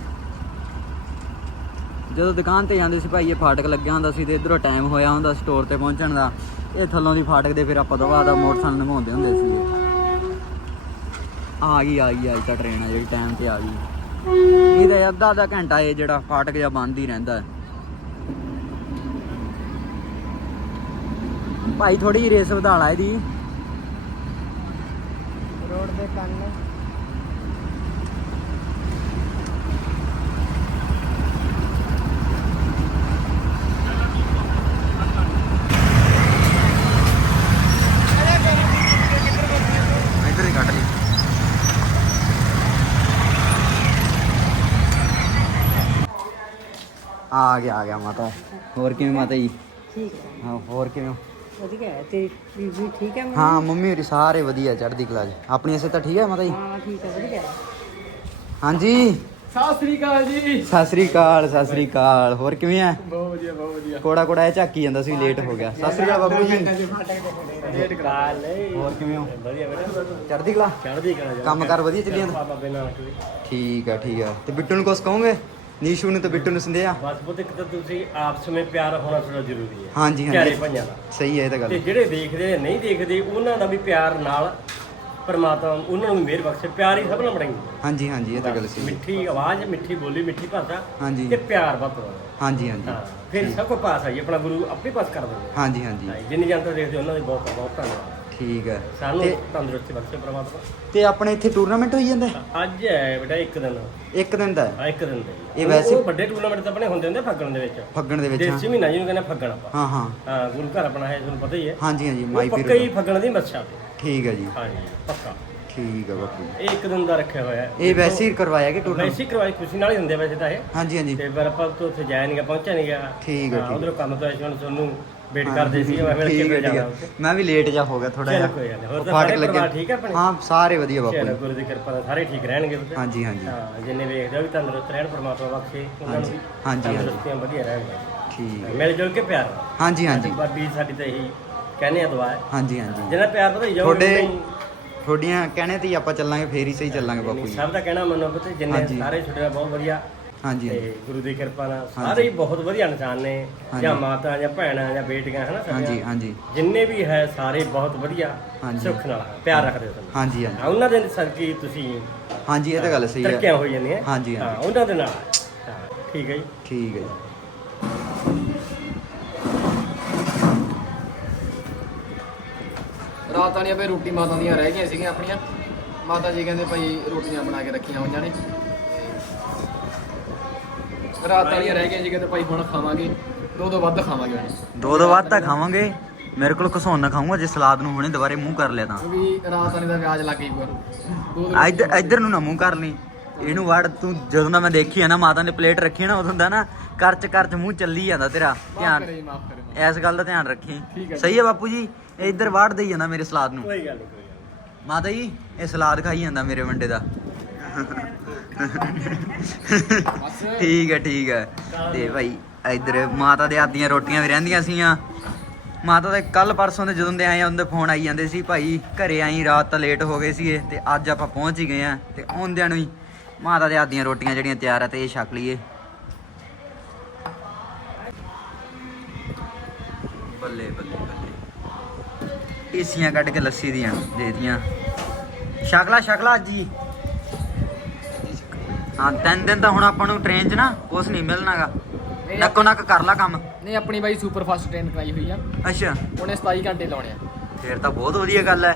ਜਦੋਂ ਦੁਕਾਨ ਤੇ ਜਾਂਦੇ ਸੀ ਭਾਈ, ਇਹ ਫਾਟਕ ਲੱਗਿਆ ਹੁੰਦਾ ਸੀ ਤੇ ਇਧਰੋਂ ਟਾਈਮ ਹੋਇਆ ਹੁੰਦਾ ਸਟੋਰ ਤੇ ਪਹੁੰਚਣ ਦਾ। ਇਹ ਥੱਲੋਂ ਦੀ ਫਾਟਕ ਦੇ ਫਿਰ ਆਪਾਂ ਤੋਂ ਬਾਅਦ ਮੋਟਰਸਾਈਕਲ ਨਗਾਉਂਦੇ ਹੁੰਦੇ ਸੀ ਆ ਗਈ ਆ ਗਈ, ਅੱਜ ਤਾਂ ਟ੍ਰੇਨ ਆ ਜਿਹੜੀ ਟਾਈਮ ਤੇ ਆ ਗਈ। ਇਹ ਤਾਂ ਅੱਧਾ ਅੱਧਾ ਘੰਟਾ ਇਹ ਜਿਹੜਾ ਫਾਟਕ ਜਾਂ ਬੰਦ ਹੀ ਰਹਿੰਦਾ ਹੈ। ਭਾਈ ਥੋੜੀ ਰੇਸ ਵਧਾ ਲਾ ਇਹਦੀ। ਰੋਡ ਦੇ ਕੰਨ। ਆ ਗਿਆ ਆ ਗਿਆ ਮਾਤਾ। ਹੋਰ ਕਿਵੇਂ ਮਾਤਾ ਜੀ? ਠੀਕ ਹੈ। ਹਾਂ ਹੋਰ ਕਿਵੇਂ ਹੋ? ਵਧੀਆ ਹੈ ਤੇ ਵੀ ਠੀਕ ਹੈ ਹਾਂ ਮੰਮੀ? ਹੋਰੀ ਸਾਰੇ ਵਧੀਆ ਚੜ੍ਹਦੀ ਕਲਾ 'ਚ। ਆਪਣੀ ਸੇ ਤਾਂ ਠੀਕ ਹੈ ਮਾਤਾ ਜੀ? ਹਾਂ ਠੀਕ ਹੈ ਵਧੀਆ ਹੈ। ਹਾਂਜੀ। ਸਤਿ ਸ੍ਰੀ ਅਕਾਲ ਜੀ। ਸਤਿ ਸ੍ਰੀ ਅਕਾਲ ਸਤਿ ਸ੍ਰੀ ਅਕਾਲ। ਹੋਰ ਕਿਵੇਂ ਆ ਬਹੁਤ ਵਧੀਆ ਬਹੁਤ ਵਧੀਆ। ਕੋੜਾ ਕੋੜਾ ਇਹ ਝਾਕੀ ਜਾਂਦਾ ਸੀ ਲੇਟ ਹੋ ਗਿਆ। ਸਤਿ ਸ੍ਰੀ ਅਕਾਲ ਬਾਪੂ ਜੀ। ਲੇਟ ਕਰਾ ਲੈ ਹੋਰ ਕਿਵੇਂ ਹੋ? ਵਧੀਆ ਵਧੀਆ। ਚੜ੍ਹਦੀ ਕਲਾ? ਚੜ੍ਹਦੀ ਕਰਾ ਕੰਮ ਕਰ ਵਧੀਆ ਚੱਲੀ ਜਾਂਦਾ? ਬਾਬਾ ਬਿਨਾਂ ਠੀਕ ਆ ਠੀਕ ਆ ਤੇ ਬਿੱਟੂ ਨੂੰ ਕੁਛ ਕਹੋਗੇ? ਨੀਸ਼ੂ ਨੂੰ ਤੇ ਬਿੱਟੂ ਨੂੰ ਸੰਦੇਹਾ। ਬਸ ਪੁੱਤ ਇੱਕ ਤਾਂ ਤੁਸੀਂ ਆਪਸ ਵਿੱਚ ਪਿਆਰ ਹੋਣਾ ਥੋੜਾ ਜ਼ਰੂਰੀ ਹੈ। ਹਾਂਜੀ ਪਿਆਰੇ ਹਾਂਜੀ ਭਾਈਆਂ ਦਾ। ਸਹੀ ਹੈ ਇਹ ਤਾਂ ਤੇ ਗੱਲ ਜਿਹੜੇ ਦੇਖਦੇ ਨੇ ਨਹੀਂ ਦੇਖਦੇ ਉਹਨਾਂ ਦਾ ਵੀ ਪਿਆਰ ਨਾਲ ਪਰਮਾਤਮਾ ਉਹਨਾਂ ਨੂੰ ਵੀ ਮਿਹਰ ਬਖਸ਼ੇ ਪਿਆਰ ਹੀ ਸਭ ਨਾਲ ਬਣਾਈ ਹਾਂਜੀ ਹਾਂਜੀ ਇਹ ਤਾਂ ਗੱਲ ਸਹੀ ਹੈ। ਮਿੱਠੀ ਆਵਾਜ਼ ਮਿੱਠੀ ਬੋਲੀ ਮਿੱਠੀ ਭਾਸ਼ਾ ਹਾਂਜੀ। ਤੇ ਪਿਆਰ ਵੱਧ ਹਾਂਜੀ ਹਾਂਜੀ। ਹਾਂ ਫਿਰ ਸਭ ਕੋ ਪਾਸ ਆਈ ਆਪਣਾ ਗੁਰੂ ਆਪੇ ਪਾਸ ਕਰ ਦਿੰਦੇ ਹਾਂਜੀ ਹਾਂਜੀ। ਜਿੰਨੀ ਜਨਤਾ ਦੇਖਦੇ ਉਹਨਾਂ ਦੇ ਬਹੁਤ ਬਹੁਤ ਧੰਨਵਾਦ। ਠੀਕ ਹੈ ਸਾਨੂੰ ਤੇ ਤੰਦਰੁਸਤੀ ਬਖਸ਼ੇ ਪ੍ਰਮਾਤਮਾ। ਤੇ ਆਪਣੇ ਇੱਥੇ ਟੂਰਨਾਮੈਂਟ ਹੋਈ ਜਾਂਦਾ? ਅੱਜ ਹੈ ਬੇਟਾ ਇੱਕ ਦਿਨ। ਇੱਕ ਦਿਨ ਦਾ ਹੈ, ਆ ਇੱਕ ਦਿਨ ਦੇ ਇਹ ਵੈਸੇ- ਉਹ ਵੱਡੇ ਟੂਰਨਾਮੈਂਟ ਤਾਂ ਆਪਣੇ ਹੁੰਦੇ ਹੁੰਦੇ ਫੱਗਣ ਦੇ ਵਿੱਚ। ਫੱਗਣ ਦੇ ਵਿੱਚ ਹਾਂ। ਦੇਸੀ ਮਹੀਨਾ ਜਿਹਨੂੰ ਕਹਿੰਦੇ ਫੱਗਣ ਆਪਾਂ। ਹਾਂ ਹਾਂ। ਹਾਂ ਗੁਰੂ ਘਰ ਆਪਣਾ ਹੈ ਤੁਹਾਨੂੰ ਪਤਾ ਹੀ ਹੈ। ਹਾਂਜੀ ਹਾਂਜੀ ਉਹ ਮਾਈ ਪੱਕਾ ਹੀ ਪੀਰ ਫੱਗਣ ਦੀ ਮੱਛਾ ਤੇ। ਠੀਕ ਹੈ ਜੀ ਹਾਂਜੀ ਪੱਕਾ। ਠੀਕ ਹੈ ਬਾਪੂ ਇਹ ਇੱਕ ਦਿਨ ਦਾ ਰੱਖਿਆ ਹੋਇਆ ਹੈ। ਇਹ ਵੈਸੇ ਹੀ ਕਰਵਾਇਆ ਕਿ ਟੂਰਨਾਮੈਂਟ ਵੈਸੇ ਹੀ ਕਰਵਾਈ ਖੁਸ਼ੀ ਨਾਲ ਹੀ ਹੁੰਦੇ ਵੈਸੇ ਤਾਂ ਇਹ। ਹਾਂਜੀ ਹਾਂਜੀ। ਤੇ ਪਰ ਆਪਾਂ ਤੋਂ ਉੱਥੇ ਜਾਇਆ ਨਹੀਂ ਗਿਆ ਪਹੁੰਚਿਆ ਨਹੀਂ ਗਿਆ ਠੀਕ ਹੈ, ਠੀਕ ਉਧਰੋਂ ਕੰਮ ਤੋਂ ਆਏ ਸੀ ਹੁਣ ਤੁਹਾਨੂੰ ਵੇਟ ਕਰਦੇ ਸੀ ਮੈਂ ਮਿਲ ਕੇ ਠੀਕ ਹੈ ਜਾਣਾ ਹੈ। ਮੈਂ ਵੀ ਲੇਟ ਜਾ ਹੋ ਗਿਆ ਥੋੜਾ ਚਲੋ ਜਿਹਾ। ਕੋਈ ਗੱਲ ਨਹੀਂ ਹੋਰ ਤਾਂ ਫਾਟਕ ਸਾਰੇ ਲੱਗੇ। ਪਰਿਵਾਰ ਠੀਕ ਹੈ ਆਪਣੇ? ਹਾਂ ਸਾਰੇ ਵਧੀਆ ਬਾਪੂ ਚਲੋ ਜੀ। ਗੁਰੂ ਦੀ ਕਿਰਪਾ ਨਾਲ ਸਾਰੇ ਠੀਕ ਰਹਿਣਗੇ ਪੁੱਤ। ਹਾਂਜੀ ਹਾਂਜੀ। ਹਾਂ ਜਿੰਨੇ ਵੇਖਦੇ ਆ ਵੀ ਤੰਦਰੁਸਤ ਰਹਿਣ ਪਰਮਾਤਮਾ ਬਖਸ਼ੇ ਉਹਨਾਂ ਨੂੰ ਵੀ ਹਾਂਜੀ, ਹਾਂਜੀ। ਤੰਦਰੁਸਤੀਆਂ ਵਧੀਆ ਰਹਿਣਗੀਆਂ ਠੀਕ। ਹੈ। ਮਿਲ ਜੁਲ ਕੇ ਪਿਆਰ। ਹਾਂਜੀ ਹਾਂਜੀ। ਬਾਬੀ ਸਾਡੀ ਤਾਂ ਇਹੀ ਕਹਿੰਦੇ ਆ ਦੁਆ। ਹੈ ਹਾਂਜੀ ਹਾਂਜੀ। ਜਿੰਨਾ ਪਿਆਰ ਵਧਾਈ ਜਾਓਗੇ ਤੁਹਾਡੇ ਉਨਾ ਹੀ- ਤੁਹਾਡੀਆਂ ਕਹਿਣੇ ਤੇ ਹੀ ਆਪਾਂ ਚੱਲਾਂਗੇ ਫੇਰ ਹੀ ਸਹੀ ਚੱਲਾਂਗੇ ਬਾਪੂ ਜੀ। ਸਭ ਦਾ ਕਹਿਣਾ ਮੰਨੋ ਪੁੱਤ ਜਿੰਨੇ ਹਾਂਜੀ। ਸਾਰੇ ਛੁੱਟੇ ਨਾਲ ਬਹੁਤ ਵਧੀਆ। ਹਾਂਜੀ ਤੇ ਗੁਰੂ ਦੀ ਕਿਰਪਾ ਨਾਲ ਸਾਰੇ ਹੀ ਬਹੁਤ ਵਧੀਆ ਇਨਸਾਨ ਨੇ। ਜਾਂ ਮਾਤਾ ਜਾਂ ਭੈਣਾਂ ਜਾਂ ਬੇਟੀਆਂ ਹਨਾ ਸਾਡੀਆਂ। ਹਾਂਜੀ ਹਾਂਜੀ। ਜਿੰਨੇ ਵੀ ਹੈ ਸਾਰੇ ਬਹੁਤ ਵਧੀਆ ਹਾਂਜੀ। ਸੁੱਖ ਨਾਲ ਪਿਆਰ ਰੱਖਦੇ ਸਨ ਹਾਂਜੀ ਹਾਂਜੀ। ਹਾਂ, ਉਹਨਾਂ ਦੇ ਸਦਕੇ ਤੁਸੀਂ ਹਾਂਜੀ ਇਹ ਤਾਂ ਗੱਲ ਸਹੀ ਹੈ। ਤਰੱਕੀਆਂ ਹੋ ਜਾਂਦੀਆਂ। ਹਾਂਜੀ, ਹਾਂ ਹਾਂਜੀ। ਉਹਨਾਂ ਦੇ ਨਾਲ। ਹਾਂ, ਠੀਕ ਹੈ ਜੀ। ਠੀਕ ਹੈ ਜੀ। ਰਾਤ ਵਾਲੀਆਂ ਭਾਈ ਰੋਟੀ ਮਾਤਾ ਦੀਆਂ ਰਹਿ ਗਈਆਂ ਸੀਗੀਆਂ ਆਪਣੀਆਂ। ਮਾਤਾ ਜੀ ਕਹਿੰਦੇ ਭਾਈ ਰੋਟੀਆਂ ਬਣਾ ਕੇ ਰੱਖੀਆਂ ਹੋਈਆਂ ਨੇ। ਰਾਤ ਵਾਲੀਆਂ ਰਹਿ ਗਈਆਂ ਸੀ ਕਹਿੰਦੇ ਭਾਈ ਹੁਣ ਖਾਵਾਂਗੇ ਦੋ ਦੋ ਵੱਧ ਖਾਵਾਂਗੇ ਹੁਣ। ਦੋ ਦੋ ਬਾਅਦ ਤਾਂ ਖਾਵਾਂਗੇ। ਮੇਰੇ ਕੋਲ ਘਸੋਂ ਨਾ ਖਾਊਂਗਾ ਜੇ ਸਲਾਦ ਨੂੰ ਹੁਣੇ ਦੁਬਾਰੇ ਮੂੰਹ ਕਰ ਲਿਆ ਤਾਂ। ਕਿਉਂਕਿ ਰਾਤ ਵਾਲੀ ਦਾ ਵਿਆਜ ਲੱਗ ਗਈ ਪੂਰਾ ਦੋ ਦੋ ਇੱਧਰ ਇੱਧਰ ਨੂੰ ਨਾ ਮੂੰਹ ਕਰ ਲਈ। ਇਹਨੂੰ ਵੜ ਤੂੰ ਜਦੋਂ ਦਾ ਮੈਂ ਦੇਖੀ ਆ ਨਾ ਮਾਤਾ ਨੇ ਪਲੇਟ ਰੱਖੀ ਨਾ ਉਦੋਂ ਦਾ ਨਾ ਕਰਚ ਕਰਚ ਮੂੰਹ ਚੱਲੀ ਜਾਂਦਾ ਤੇਰਾ। ਧਿਆਨ ਕਰੇ ਜੀ, ਮਾਫ ਕਰੇ ਮਾਫ਼। ਇਸ ਗੱਲ ਦਾ ਧਿਆਨ ਰੱਖੀ। ਸਹੀ ਹੈ ਬਾਪੂ ਜੀ ਇਹ ਇੱਧਰ ਵਾੜ ਦੇਈ ਜਾਂਦਾ ਮੇਰੇ ਸਲਾਦ ਨੂੰ। ਕੋਈ ਗੱਲ ਕੋਈ ਗੱਲ ਮਾਤਾ ਜੀ ਇਹ ਸਲਾਦ ਖਾਈ ਜਾਂਦਾ ਮੇਰੇ ਵੰਡੇ ਦਾ। ਠੀਕ ਹੈ ਠੀਕ ਹੈ। ਤੇ ਭਾਈ, ਇੱਧਰ ਮਾਤਾ ਦੇ ਹੱਥ ਦੀਆਂ ਰੋਟੀਆਂ ਵੀ ਰਹਿੰਦੀਆਂ ਸੀਆਂ। ਮਾਤਾ ਦੇ ਕੱਲ ਪਰਸੋਂ ਦੇ ਜਦੋਂ ਦੇ ਆਏ ਉਹਦੇ ਫੋਨ ਆਈ ਜਾਂਦੇ ਸੀ, ਭਾਈ ਘਰੇ ਆਈ, ਰਾਤ ਤਾਂ ਲੇਟ ਹੋ ਗਏ ਸੀਗੇ, ਤੇ ਅੱਜ ਆਪਾਂ ਪਹੁੰਚ ਹੀ ਗਏ ਆ, ਤੇ ਆਉਂਦਿਆਂ ਨੂੰ ਹੀ ਮਾਤਾ ਦੇ ਹੱਥ ਦੀਆਂ ਰੋਟੀਆਂ ਜਿਹੜੀਆਂ ਤਿਆਰ ਆ, ਤੇ ਇਹ ਛਕ ਲਈਏ। ਬੱਲੇ ਬੱਲੇ ਬੱਲੇ। ਏਸੀਆਂ ਕੱਢ ਕੇ ਲੱਸੀ ਦੀਆਂ ਦੇਤੀਆਂ। ਸ਼ਕਲਾ ਸ਼ਕਲਾ ਜੀ ਹਾਂ ਤਿੰਨ ਦਿਨ ਤਾਂ ਹੁਣ ਆਪਾਂ ਨੂੰ ਟ੍ਰੇਨ 'ਚ ਨਾ ਕੁਛ ਨਹੀਂ ਮਿਲਣਾਗਾ। ਨਹੀਂ, ਨੱਕੋ ਨੱਕ ਕਰ ਲਾ ਕੰਮ। ਨਹੀਂ ਆਪਣੀ ਬਾਈ ਸੁਪਰ ਫਾਸਟ ਟ੍ਰੇਨ ਕਰਾਈ ਹੋਈ ਆ। ਅੱਛਾ। ਉਹਨੇ 27 ਘੰਟੇ ਲਾਉਣੇ ਆ। ਫੇਰ ਤਾਂ ਬਹੁਤ ਵਧੀਆ ਗੱਲ ਹੈ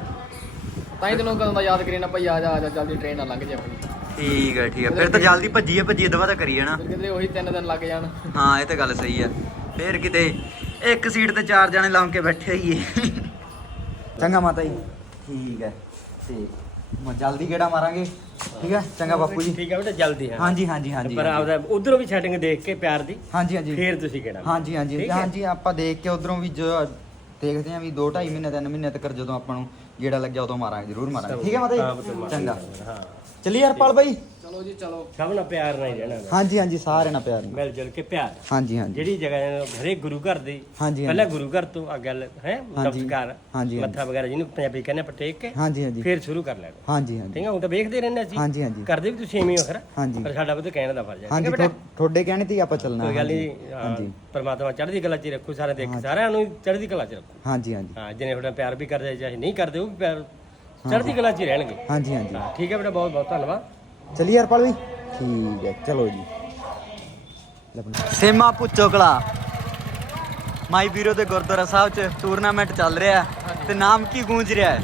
ਤਾਂ ਹੀ ਤੈਨੂੰ ਕਦੋਂ ਦਾ ਯਾਦ ਕਰੀ ਨਾ ਭਾਈ ਆ ਜਾ ਆ ਜਾ ਜਲਦੀ ਟ੍ਰੇਨ ਨਾ ਲੰਘ ਜੇ ਆਪਣੀ। ਠੀਕ ਹੈ ਠੀਕ ਹੈ ਫਿਰ ਤਾਂ ਜਲਦੀ ਭੱਜੀਏ ਭੱਜੀਏ ਦਵਾ ਤਾਂ ਕਰੀਏ ਨਾ। ਫਿਰ ਕਿਤੇ ਉਹੀ ਤਿੰਨ ਦਿਨ ਲੱਗ ਜਾਣ। ਹਾਂ ਇਹ ਤਾਂ ਗੱਲ ਸਹੀ ਹੈ ਫੇਰ ਕਿਤੇ ਇੱਕ ਸੀਟ ਤੇ ਚਾਰ ਜਣੇ ਲਾਉਂ ਕੇ ਬੈਠੇ ਹੋਈਏ ਚੰਗਾ ਮਾਤਾ ਜੀ। ਠੀਕ ਹੈ ਤੇ ਮੈਂ ਜਲਦੀ ਗੇੜਾ ਮਾਰਾਂਗੇ। ਠੀਕ ਹੈ? ਚੰਗਾ ਬਾਪੂ ਜੀ। ਠੀਕ ਹੈ ਬੇਟਾ ਜਲਦੀ ਹਾਂ ਹਾਂਜੀ ਹਾਂਜੀ ਹਾਂਜੀ ਪਰ ਆਪਦਾ ਉਧਰੋਂ ਵੀ ਸੈਟਿੰਗ ਦੇਖ ਕੇ ਪਿਆਰ ਦੀ ਹਾਂਜੀ ਹਾਂਜੀ। ਫੇਰ ਤੁਸੀਂ ਕਿਹੜਾ? ਹਾਂਜੀ ਹਾਂਜੀ? ਹਾਂਜੀ ਆਪਾਂ ਦੇਖ ਕੇ ਉਧਰੋਂ ਵੀ ਜੋ ਦੇਖਦੇ ਆਂ ਵੀ 2 2.5 ਮਹੀਨੇ 3 ਮਹੀਨੇ ਤੱਕ ਜਦੋਂ ਆਪਾਂ ਨੂੰ ਗੇੜਾ ਲੱਗਿਆ ਉਦੋਂ ਮਾਰਾਂਗੇ ਜ਼ਰੂਰ ਮਾਰਾਂਗੇ। ਠੀਕ ਹੈ ਮਾਤਾ ਜੀ। ਚੰਗਾ। ਹਾਂ। ਚੱਲੀ ਯਾਰ ਪਾਲ ਬਾਈ। ਚਲੋ ਜੀ ਚਲੋ। ਸਭ ਨਾਲ ਪਿਆਰ ਨਾਲ ਹੀ ਰਹਿਣਾ। ਹਾਂਜੀ ਹਾਂਜੀ ਸਾਰੇ ਨਾਲ ਪਿਆਰ ਨਾਲ। ਮਿਲ ਜੁਲ ਕੇ ਪਿਆਰ। ਹਾਂਜੀ ਹਾਂਜੀ। ਜਿਹੜੀ ਜਗ੍ਹਾ ਹਰੇਕ ਗੁਰੂ ਘਰ ਦੀ। ਹਾਂਜੀ ਪਹਿਲਾਂ ਗੁਰੂ ਘਰ ਤੋਂ ਆ ਗੱਲ ਹੈ ਹਾਂਜੀ। ਨਮਸਕਾਰ ਹਾਂਜੀ, ਮੱਥਾ ਵਗੈਰਾ ਜਿਹਨੂੰ ਪੰਜਾਬੀ ਕਹਿੰਦੇ ਆਪਾਂ ਟੇਕ ਕੇ ਹਾਂਜੀ ਹਾਂਜੀ। ਫੇਰ ਸ਼ੁਰੂ ਕਰ ਕਰੋ। ਹਾਂਜੀ ਹਾਂਜੀ। ਠੀਕ ਹੈ ਹੁਣ ਤਾਂ ਵੇਖਦੇ ਰਹਿੰਦੇ ਅਸੀਂ। ਹਾਂਜੀ ਹਾਂਜੀ। ਕਰਦੇ ਵੀ ਤੁਸੀਂ ਐਵੇਂ ਹੀ ਹੋ ਖਰਾ ਹਾਂਜੀ। ਪਰ ਸਾਡਾ ਬਤੇ ਕਹਿਣ ਦਾ ਫਰਜ਼ ਹੈ। ਠੀਕ ਹਾਂਜੀ ਹੈ ਬੇਟਾ? ਤੁਹਾ- ਤੁਹਾਡੇ ਕਹਿਣੇ ਤੇ ਹੀ ਆਪਾਂ ਚੱਲਣਾ। ਕੋਈ ਗੱਲ ਹਾਂਜੀ ਨਹੀਂ ਹਾਂਜੀ। ਪਰਮਾਤਮਾ ਚੜ੍ਹਦੀ ਕਲਾ 'ਚ ਹੀ ਰੱਖੋ ਸਾਰੇ ਦੇਖ ਸਾਰਿਆਂ ਨੂੰ ਹੀ ਚੜ੍ਹਦੀ ਕਲਾ 'ਚ ਰੱਖੋ। ਹਾਂਜੀ ਹਾਂਜੀ। ਹਾਂ ਜਿਹਨੇ ਤੁਹਾਡਾ ਪਿਆਰ ਵੀ ਕਰਦੇ ਚਾਹੇ ਨਹੀਂ ਕਰਦੇ ਉਹ ਵੀ ਪਿਆਰ ਚੜ੍ਹਦੀ ਕਲਾ 'ਚ ਹੀ ਰਹਿਣਗੇ। ਹਾਂਜੀ ਹਾਂਜੀ। ਹਾਂ ਠੀਕ ਹੈ ਬੇਟਾ ਬਹੁਤ ਬਹੁਤ ਧੰਨਵਾਦ। ਚੱਲੀ ਯਾਰ ਪਾਲ ਬਾਈ ਠੀਕ ਹੈ ਚਲੋ ਜੀ ਸੇਮਾ ਪੁੱਚੋ ਕਲਾ ਮਾਈ ਵੀਰੋ ਦੇ ਗੁਰਦੁਆਰਾ ਸਾਹਿਬ 'ਚ ਟੂਰਨਾਮੈਂਟ ਚੱਲ ਰਿਹਾ ਹੈ ਤੇ ਨਾਮ ਕੀ ਗੂੰਜ ਰਿਹਾ ਹੈ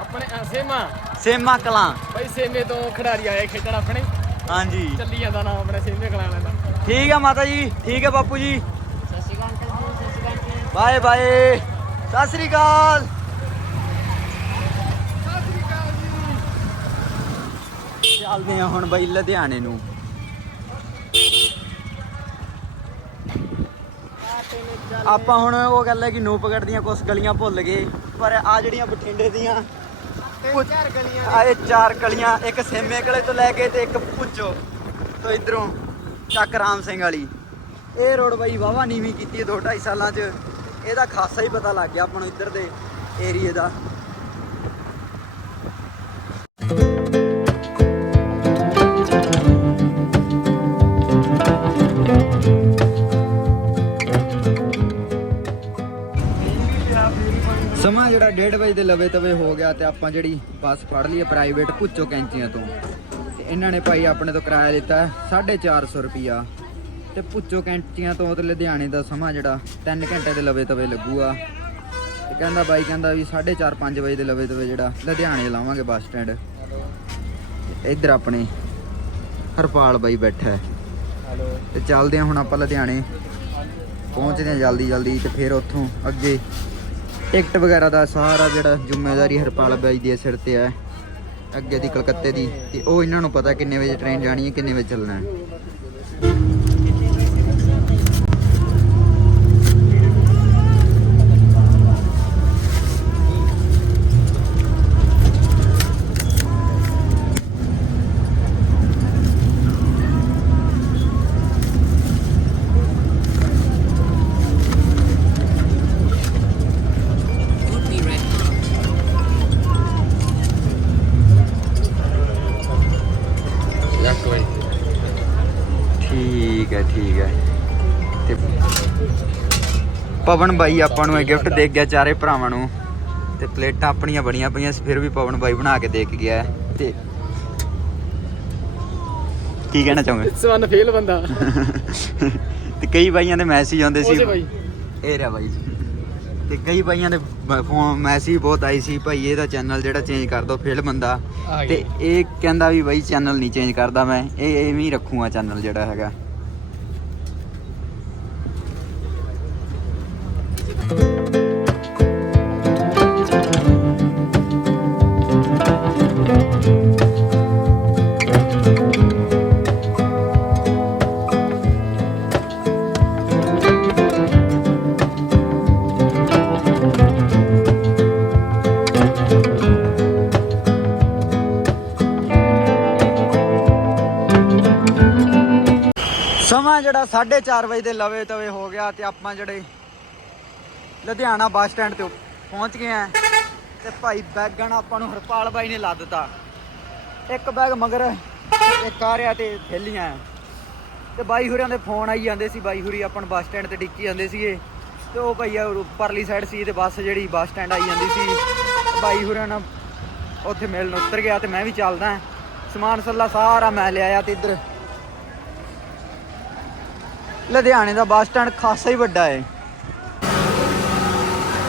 ਆਪਣੇ ਅ, ਸੇਮਾ ਸੇਮਾ ਕਲਾਂ ਭਾਈ ਸੇਮੇ ਤੋਂ ਖਿਡਾਰੀ ਆਏ ਖੇਡਣ ਆਪਣੇ ਹਾਂਜੀ ਚੱਲੀ ਜਾਂਦਾ ਨਾਮ ਆਪਣੇ ਸੇਮੇ ਕਲਾਂ ਦਾ ਠੀਕ ਹੈ ਮਾਤਾ ਜੀ ਠੀਕ ਹੈ ਬਾਪੂ ਜੀ ਸਤਿ ਸ਼੍ਰੀ ਅਕਾਲ ਸਤਿ ਸ਼੍ਰੀ ਅਕਾਲ ਬਾਏ ਬਾਏ ਸਤਿ ਸ਼੍ਰੀ ਅਕਾਲ ਚੱਲਦੇ ਆ ਹੁਣ ਬਈ ਲੁਧਿਆਣੇ ਨੂੰ। ਆਪਾਂ ਹੁਣ ਉਹ ਗੱਲ ਹੈ ਕਿ ਨੂਪਗੜ ਦੀਆਂ ਕੁਝ ਗਲੀਆਂ ਭੁੱਲ ਗਏ ਪਰ ਆ ਜਿਹੜੀਆਂ ਬਠਿੰਡੇ ਦੀਆਂ ਚਾਰ ਗਲੀਆਂ ਆ ਇਹ ਚਾਰ ਗਲੀਆਂ ਇੱਕ ਸੇਮੇ ਕਲੇ ਤੋਂ ਲੈ ਕੇ ਤੇ ਇੱਕ ਪੁੱਚੋ ਤੋਂ ਇਧਰੋਂ ਚੱਕ ਰਾਮ ਸਿੰਘ ਵਾਲੀ। ਇਹ ਰੋਡ ਬਾਈ ਵਾਵਾ ਨੀਵੀਂ ਕੀਤੀ ਹੈ 2.5 ਸਾਲਾਂ 'ਚ। ਇਹਦਾ ਖਾਸਾ ਹੀ ਪਤਾ ਲੱਗ ਗਿਆ ਆਪਾਂ ਨੂੰ ਇੱਧਰ ਦੇ ਏਰੀਏ ਦਾ। 1:30 ਵਜੇ ਦੇ ਲਵੇ ਤਵੇ ਹੋ ਗਿਆ ਤੇ ਆਪਾਂ ਜਿਹੜੀ ਬੱਸ ਫੜ ਲਈ ਪ੍ਰਾਈਵੇਟ ਪੁੱਚੋ ਕੈਂਚੀਆਂ ਤੋਂ। ਤੇ ਇਹਨਾਂ ਨੇ ਭਾਈ ਆਪਣੇ ਤੋਂ ਕਿਰਾਇਆ ਲਿੱਤਾ ਹੈ 450 ਰੁਪਿਆ ਤੇ ਪੁੱਚੋ ਕੈਂਚੀਆਂ ਤੋਂ ਤੇ ਲੁਧਿਆਣੇ ਦਾ ਸਮਾਂ ਜਿਹੜਾ 3 ਘੰਟੇ ਦੇ ਲਵੇ ਤਵੇ ਲੱਗੂਗਾ। ਤੇ ਕਹਿੰਦਾ ਬਾਈ ਕਹਿੰਦਾ ਵੀ 4:30 5 ਵਜੇ ਦੇ ਲਵੇ ਤਵੇ ਜਿਹੜਾ ਲੁਧਿਆਣੇ ਲਾਵਾਂਗੇ ਬੱਸ ਸਟੈਂਡ। ਇੱਧਰ ਆਪਣੇ ਹਰਪਾਲ ਬਾਈ ਬੈਠਾ ਹੈ। ਤੇ ਚੱਲਦੇ ਹਾਂ ਹੁਣ ਆਪਾਂ ਲੁਧਿਆਣੇ। ਪਹੁੰਚਦੇ ਹਾਂ ਜਲਦੀ ਜਲਦੀ ਤੇ ਫਿਰ ਉੱਥੋਂ ਅੱਗੇ ਟਿਕਟ ਵਗੈਰਾ ਦਾ ਸਾਰਾ ਜਿਹੜਾ ਜ਼ਿੰਮੇਵਾਰੀ ਹਰਪਾਲ ਬਾਈ ਦੀ ਸਿਰ ਤੇ ਹੈ, ਅੱਗੇ ਦੀ ਕਲਕੱਤੇ ਦੀ, ਤੇ ਉਹ ਇਹਨਾਂ ਨੂੰ ਪਤਾ ਕਿੰਨੇ ਵਜੇ ਟ੍ਰੇਨ ਜਾਣੀ ਹੈ, ਕਿੰਨੇ ਵਜੇ ਚੱਲਣਾ ਹੈ। ਪਵਨ ਬਾਈ ਆਪਾਂ ਨੂੰ ਇਹ ਗਿਫਟ ਦੇ ਗਿਆ ਚਾਰੇ ਭਰਾਵਾਂ ਨੂੰ। ਤੇ ਪਲੇਟਾਂ ਆਪਣੀਆਂ ਬਣੀਆਂ ਪਈਆਂ ਸੀ ਫਿਰ ਵੀ ਪਵਨ ਬਾਈ ਬਣਾ ਕੇ ਦੇ ਕੇ ਗਿਆ। ਤੇ ਕੀ ਕਹਿਣਾ ਚਾਹੁੰਗੇ? ਸਵਨ ਫੇਲ ਬੰਦਾ। ਤੇ ਕਈ ਬਾਈਆਂ ਦੇ ਮੈਸੇਜ ਆਉਂਦੇ ਸੀ। ਇਹ ਰਿਹਾ ਬਾਈ ਤੇ ਕਈ ਬਾਈਆਂ ਦੇ ਫੋਨ ਮੈਸੇਜ ਬਹੁਤ ਆਈ ਸੀ ਭਾਈ ਇਹਦਾ ਚੈਨਲ ਜਿਹੜਾ ਚੇਂਜ ਕਰ ਦਿਓ ਫੇਲ ਬੰਦਾ। ਤੇ ਇਹ ਕਹਿੰਦਾ ਵੀ ਬਾਈ ਚੈਨਲ ਨਹੀਂ ਚੇਂਜ ਕਰਦਾ ਮੈਂ ਇਹ ਐਵੇਂ ਹੀ ਰੱਖੂਗਾ ਚੈਨਲ ਜਿਹੜਾ ਹੈਗਾ। ਜਿਹੜਾ 4:30 ਵਜੇ ਦੇ ਲਵੇ ਤਵੇ ਹੋ ਗਿਆ ਤੇ ਆਪਾਂ ਜਿਹੜੇ ਲੁਧਿਆਣਾ ਬੱਸ ਸਟੈਂਡ ਤੇ ਪਹੁੰਚ ਗਏ ਆ ਤੇ ਭਾਈ ਬੈਗਣ ਆਪਾਂ ਨੂੰ ਹਰਪਾਲ ਬਾਈ ਨੇ ਲਾ ਦਿੱਤਾ। ਇੱਕ ਬੈਗ ਮਗਰ ਇੱਕ ਆ ਰਿਹਾ ਤੇ ਥੈਲੀਆਂ। ਤੇ ਬਾਈ ਹੁਰਿਆਂ ਦੇ ਫੋਨ ਆਈ ਜਾਂਦੇ ਸੀ, ਬਾਈ ਹੁਰੀ ਆਪਾਂ ਬੱਸ ਸਟੈਂਡ ਤੇ ਡਿੱਕੀ ਜਾਂਦੇ ਸੀਗੇ। ਤੇ ਉਹ ਭਈਆ ਉੱਪਰਲੀ ਸਾਈਡ ਸੀ ਤੇ ਬੱਸ ਜਿਹੜੀ ਬੱਸ ਸਟੈਂਡ ਆਈ ਜਾਂਦੀ ਸੀ। ਬਾਈ ਹੁਰਿਆਂ ਨਾਲ ਉੱਥੇ ਮਿਲਣ ਉਤਰ ਗਿਆ ਤੇ ਮੈਂ ਵੀ ਚੱਲਦਾ। ਸਮਾਨ ਸੱਲਾ ਸਾਰਾ ਮੈਂ ਲਿਆਇਆ ਤੇ ਇੱਧਰ ਲੁਧਿਆਣੇ ਦਾ ਬੱਸ ਸਟੈਂਡ ਖਾਸਾ ਹੀ ਵੱਡਾ ਹੈ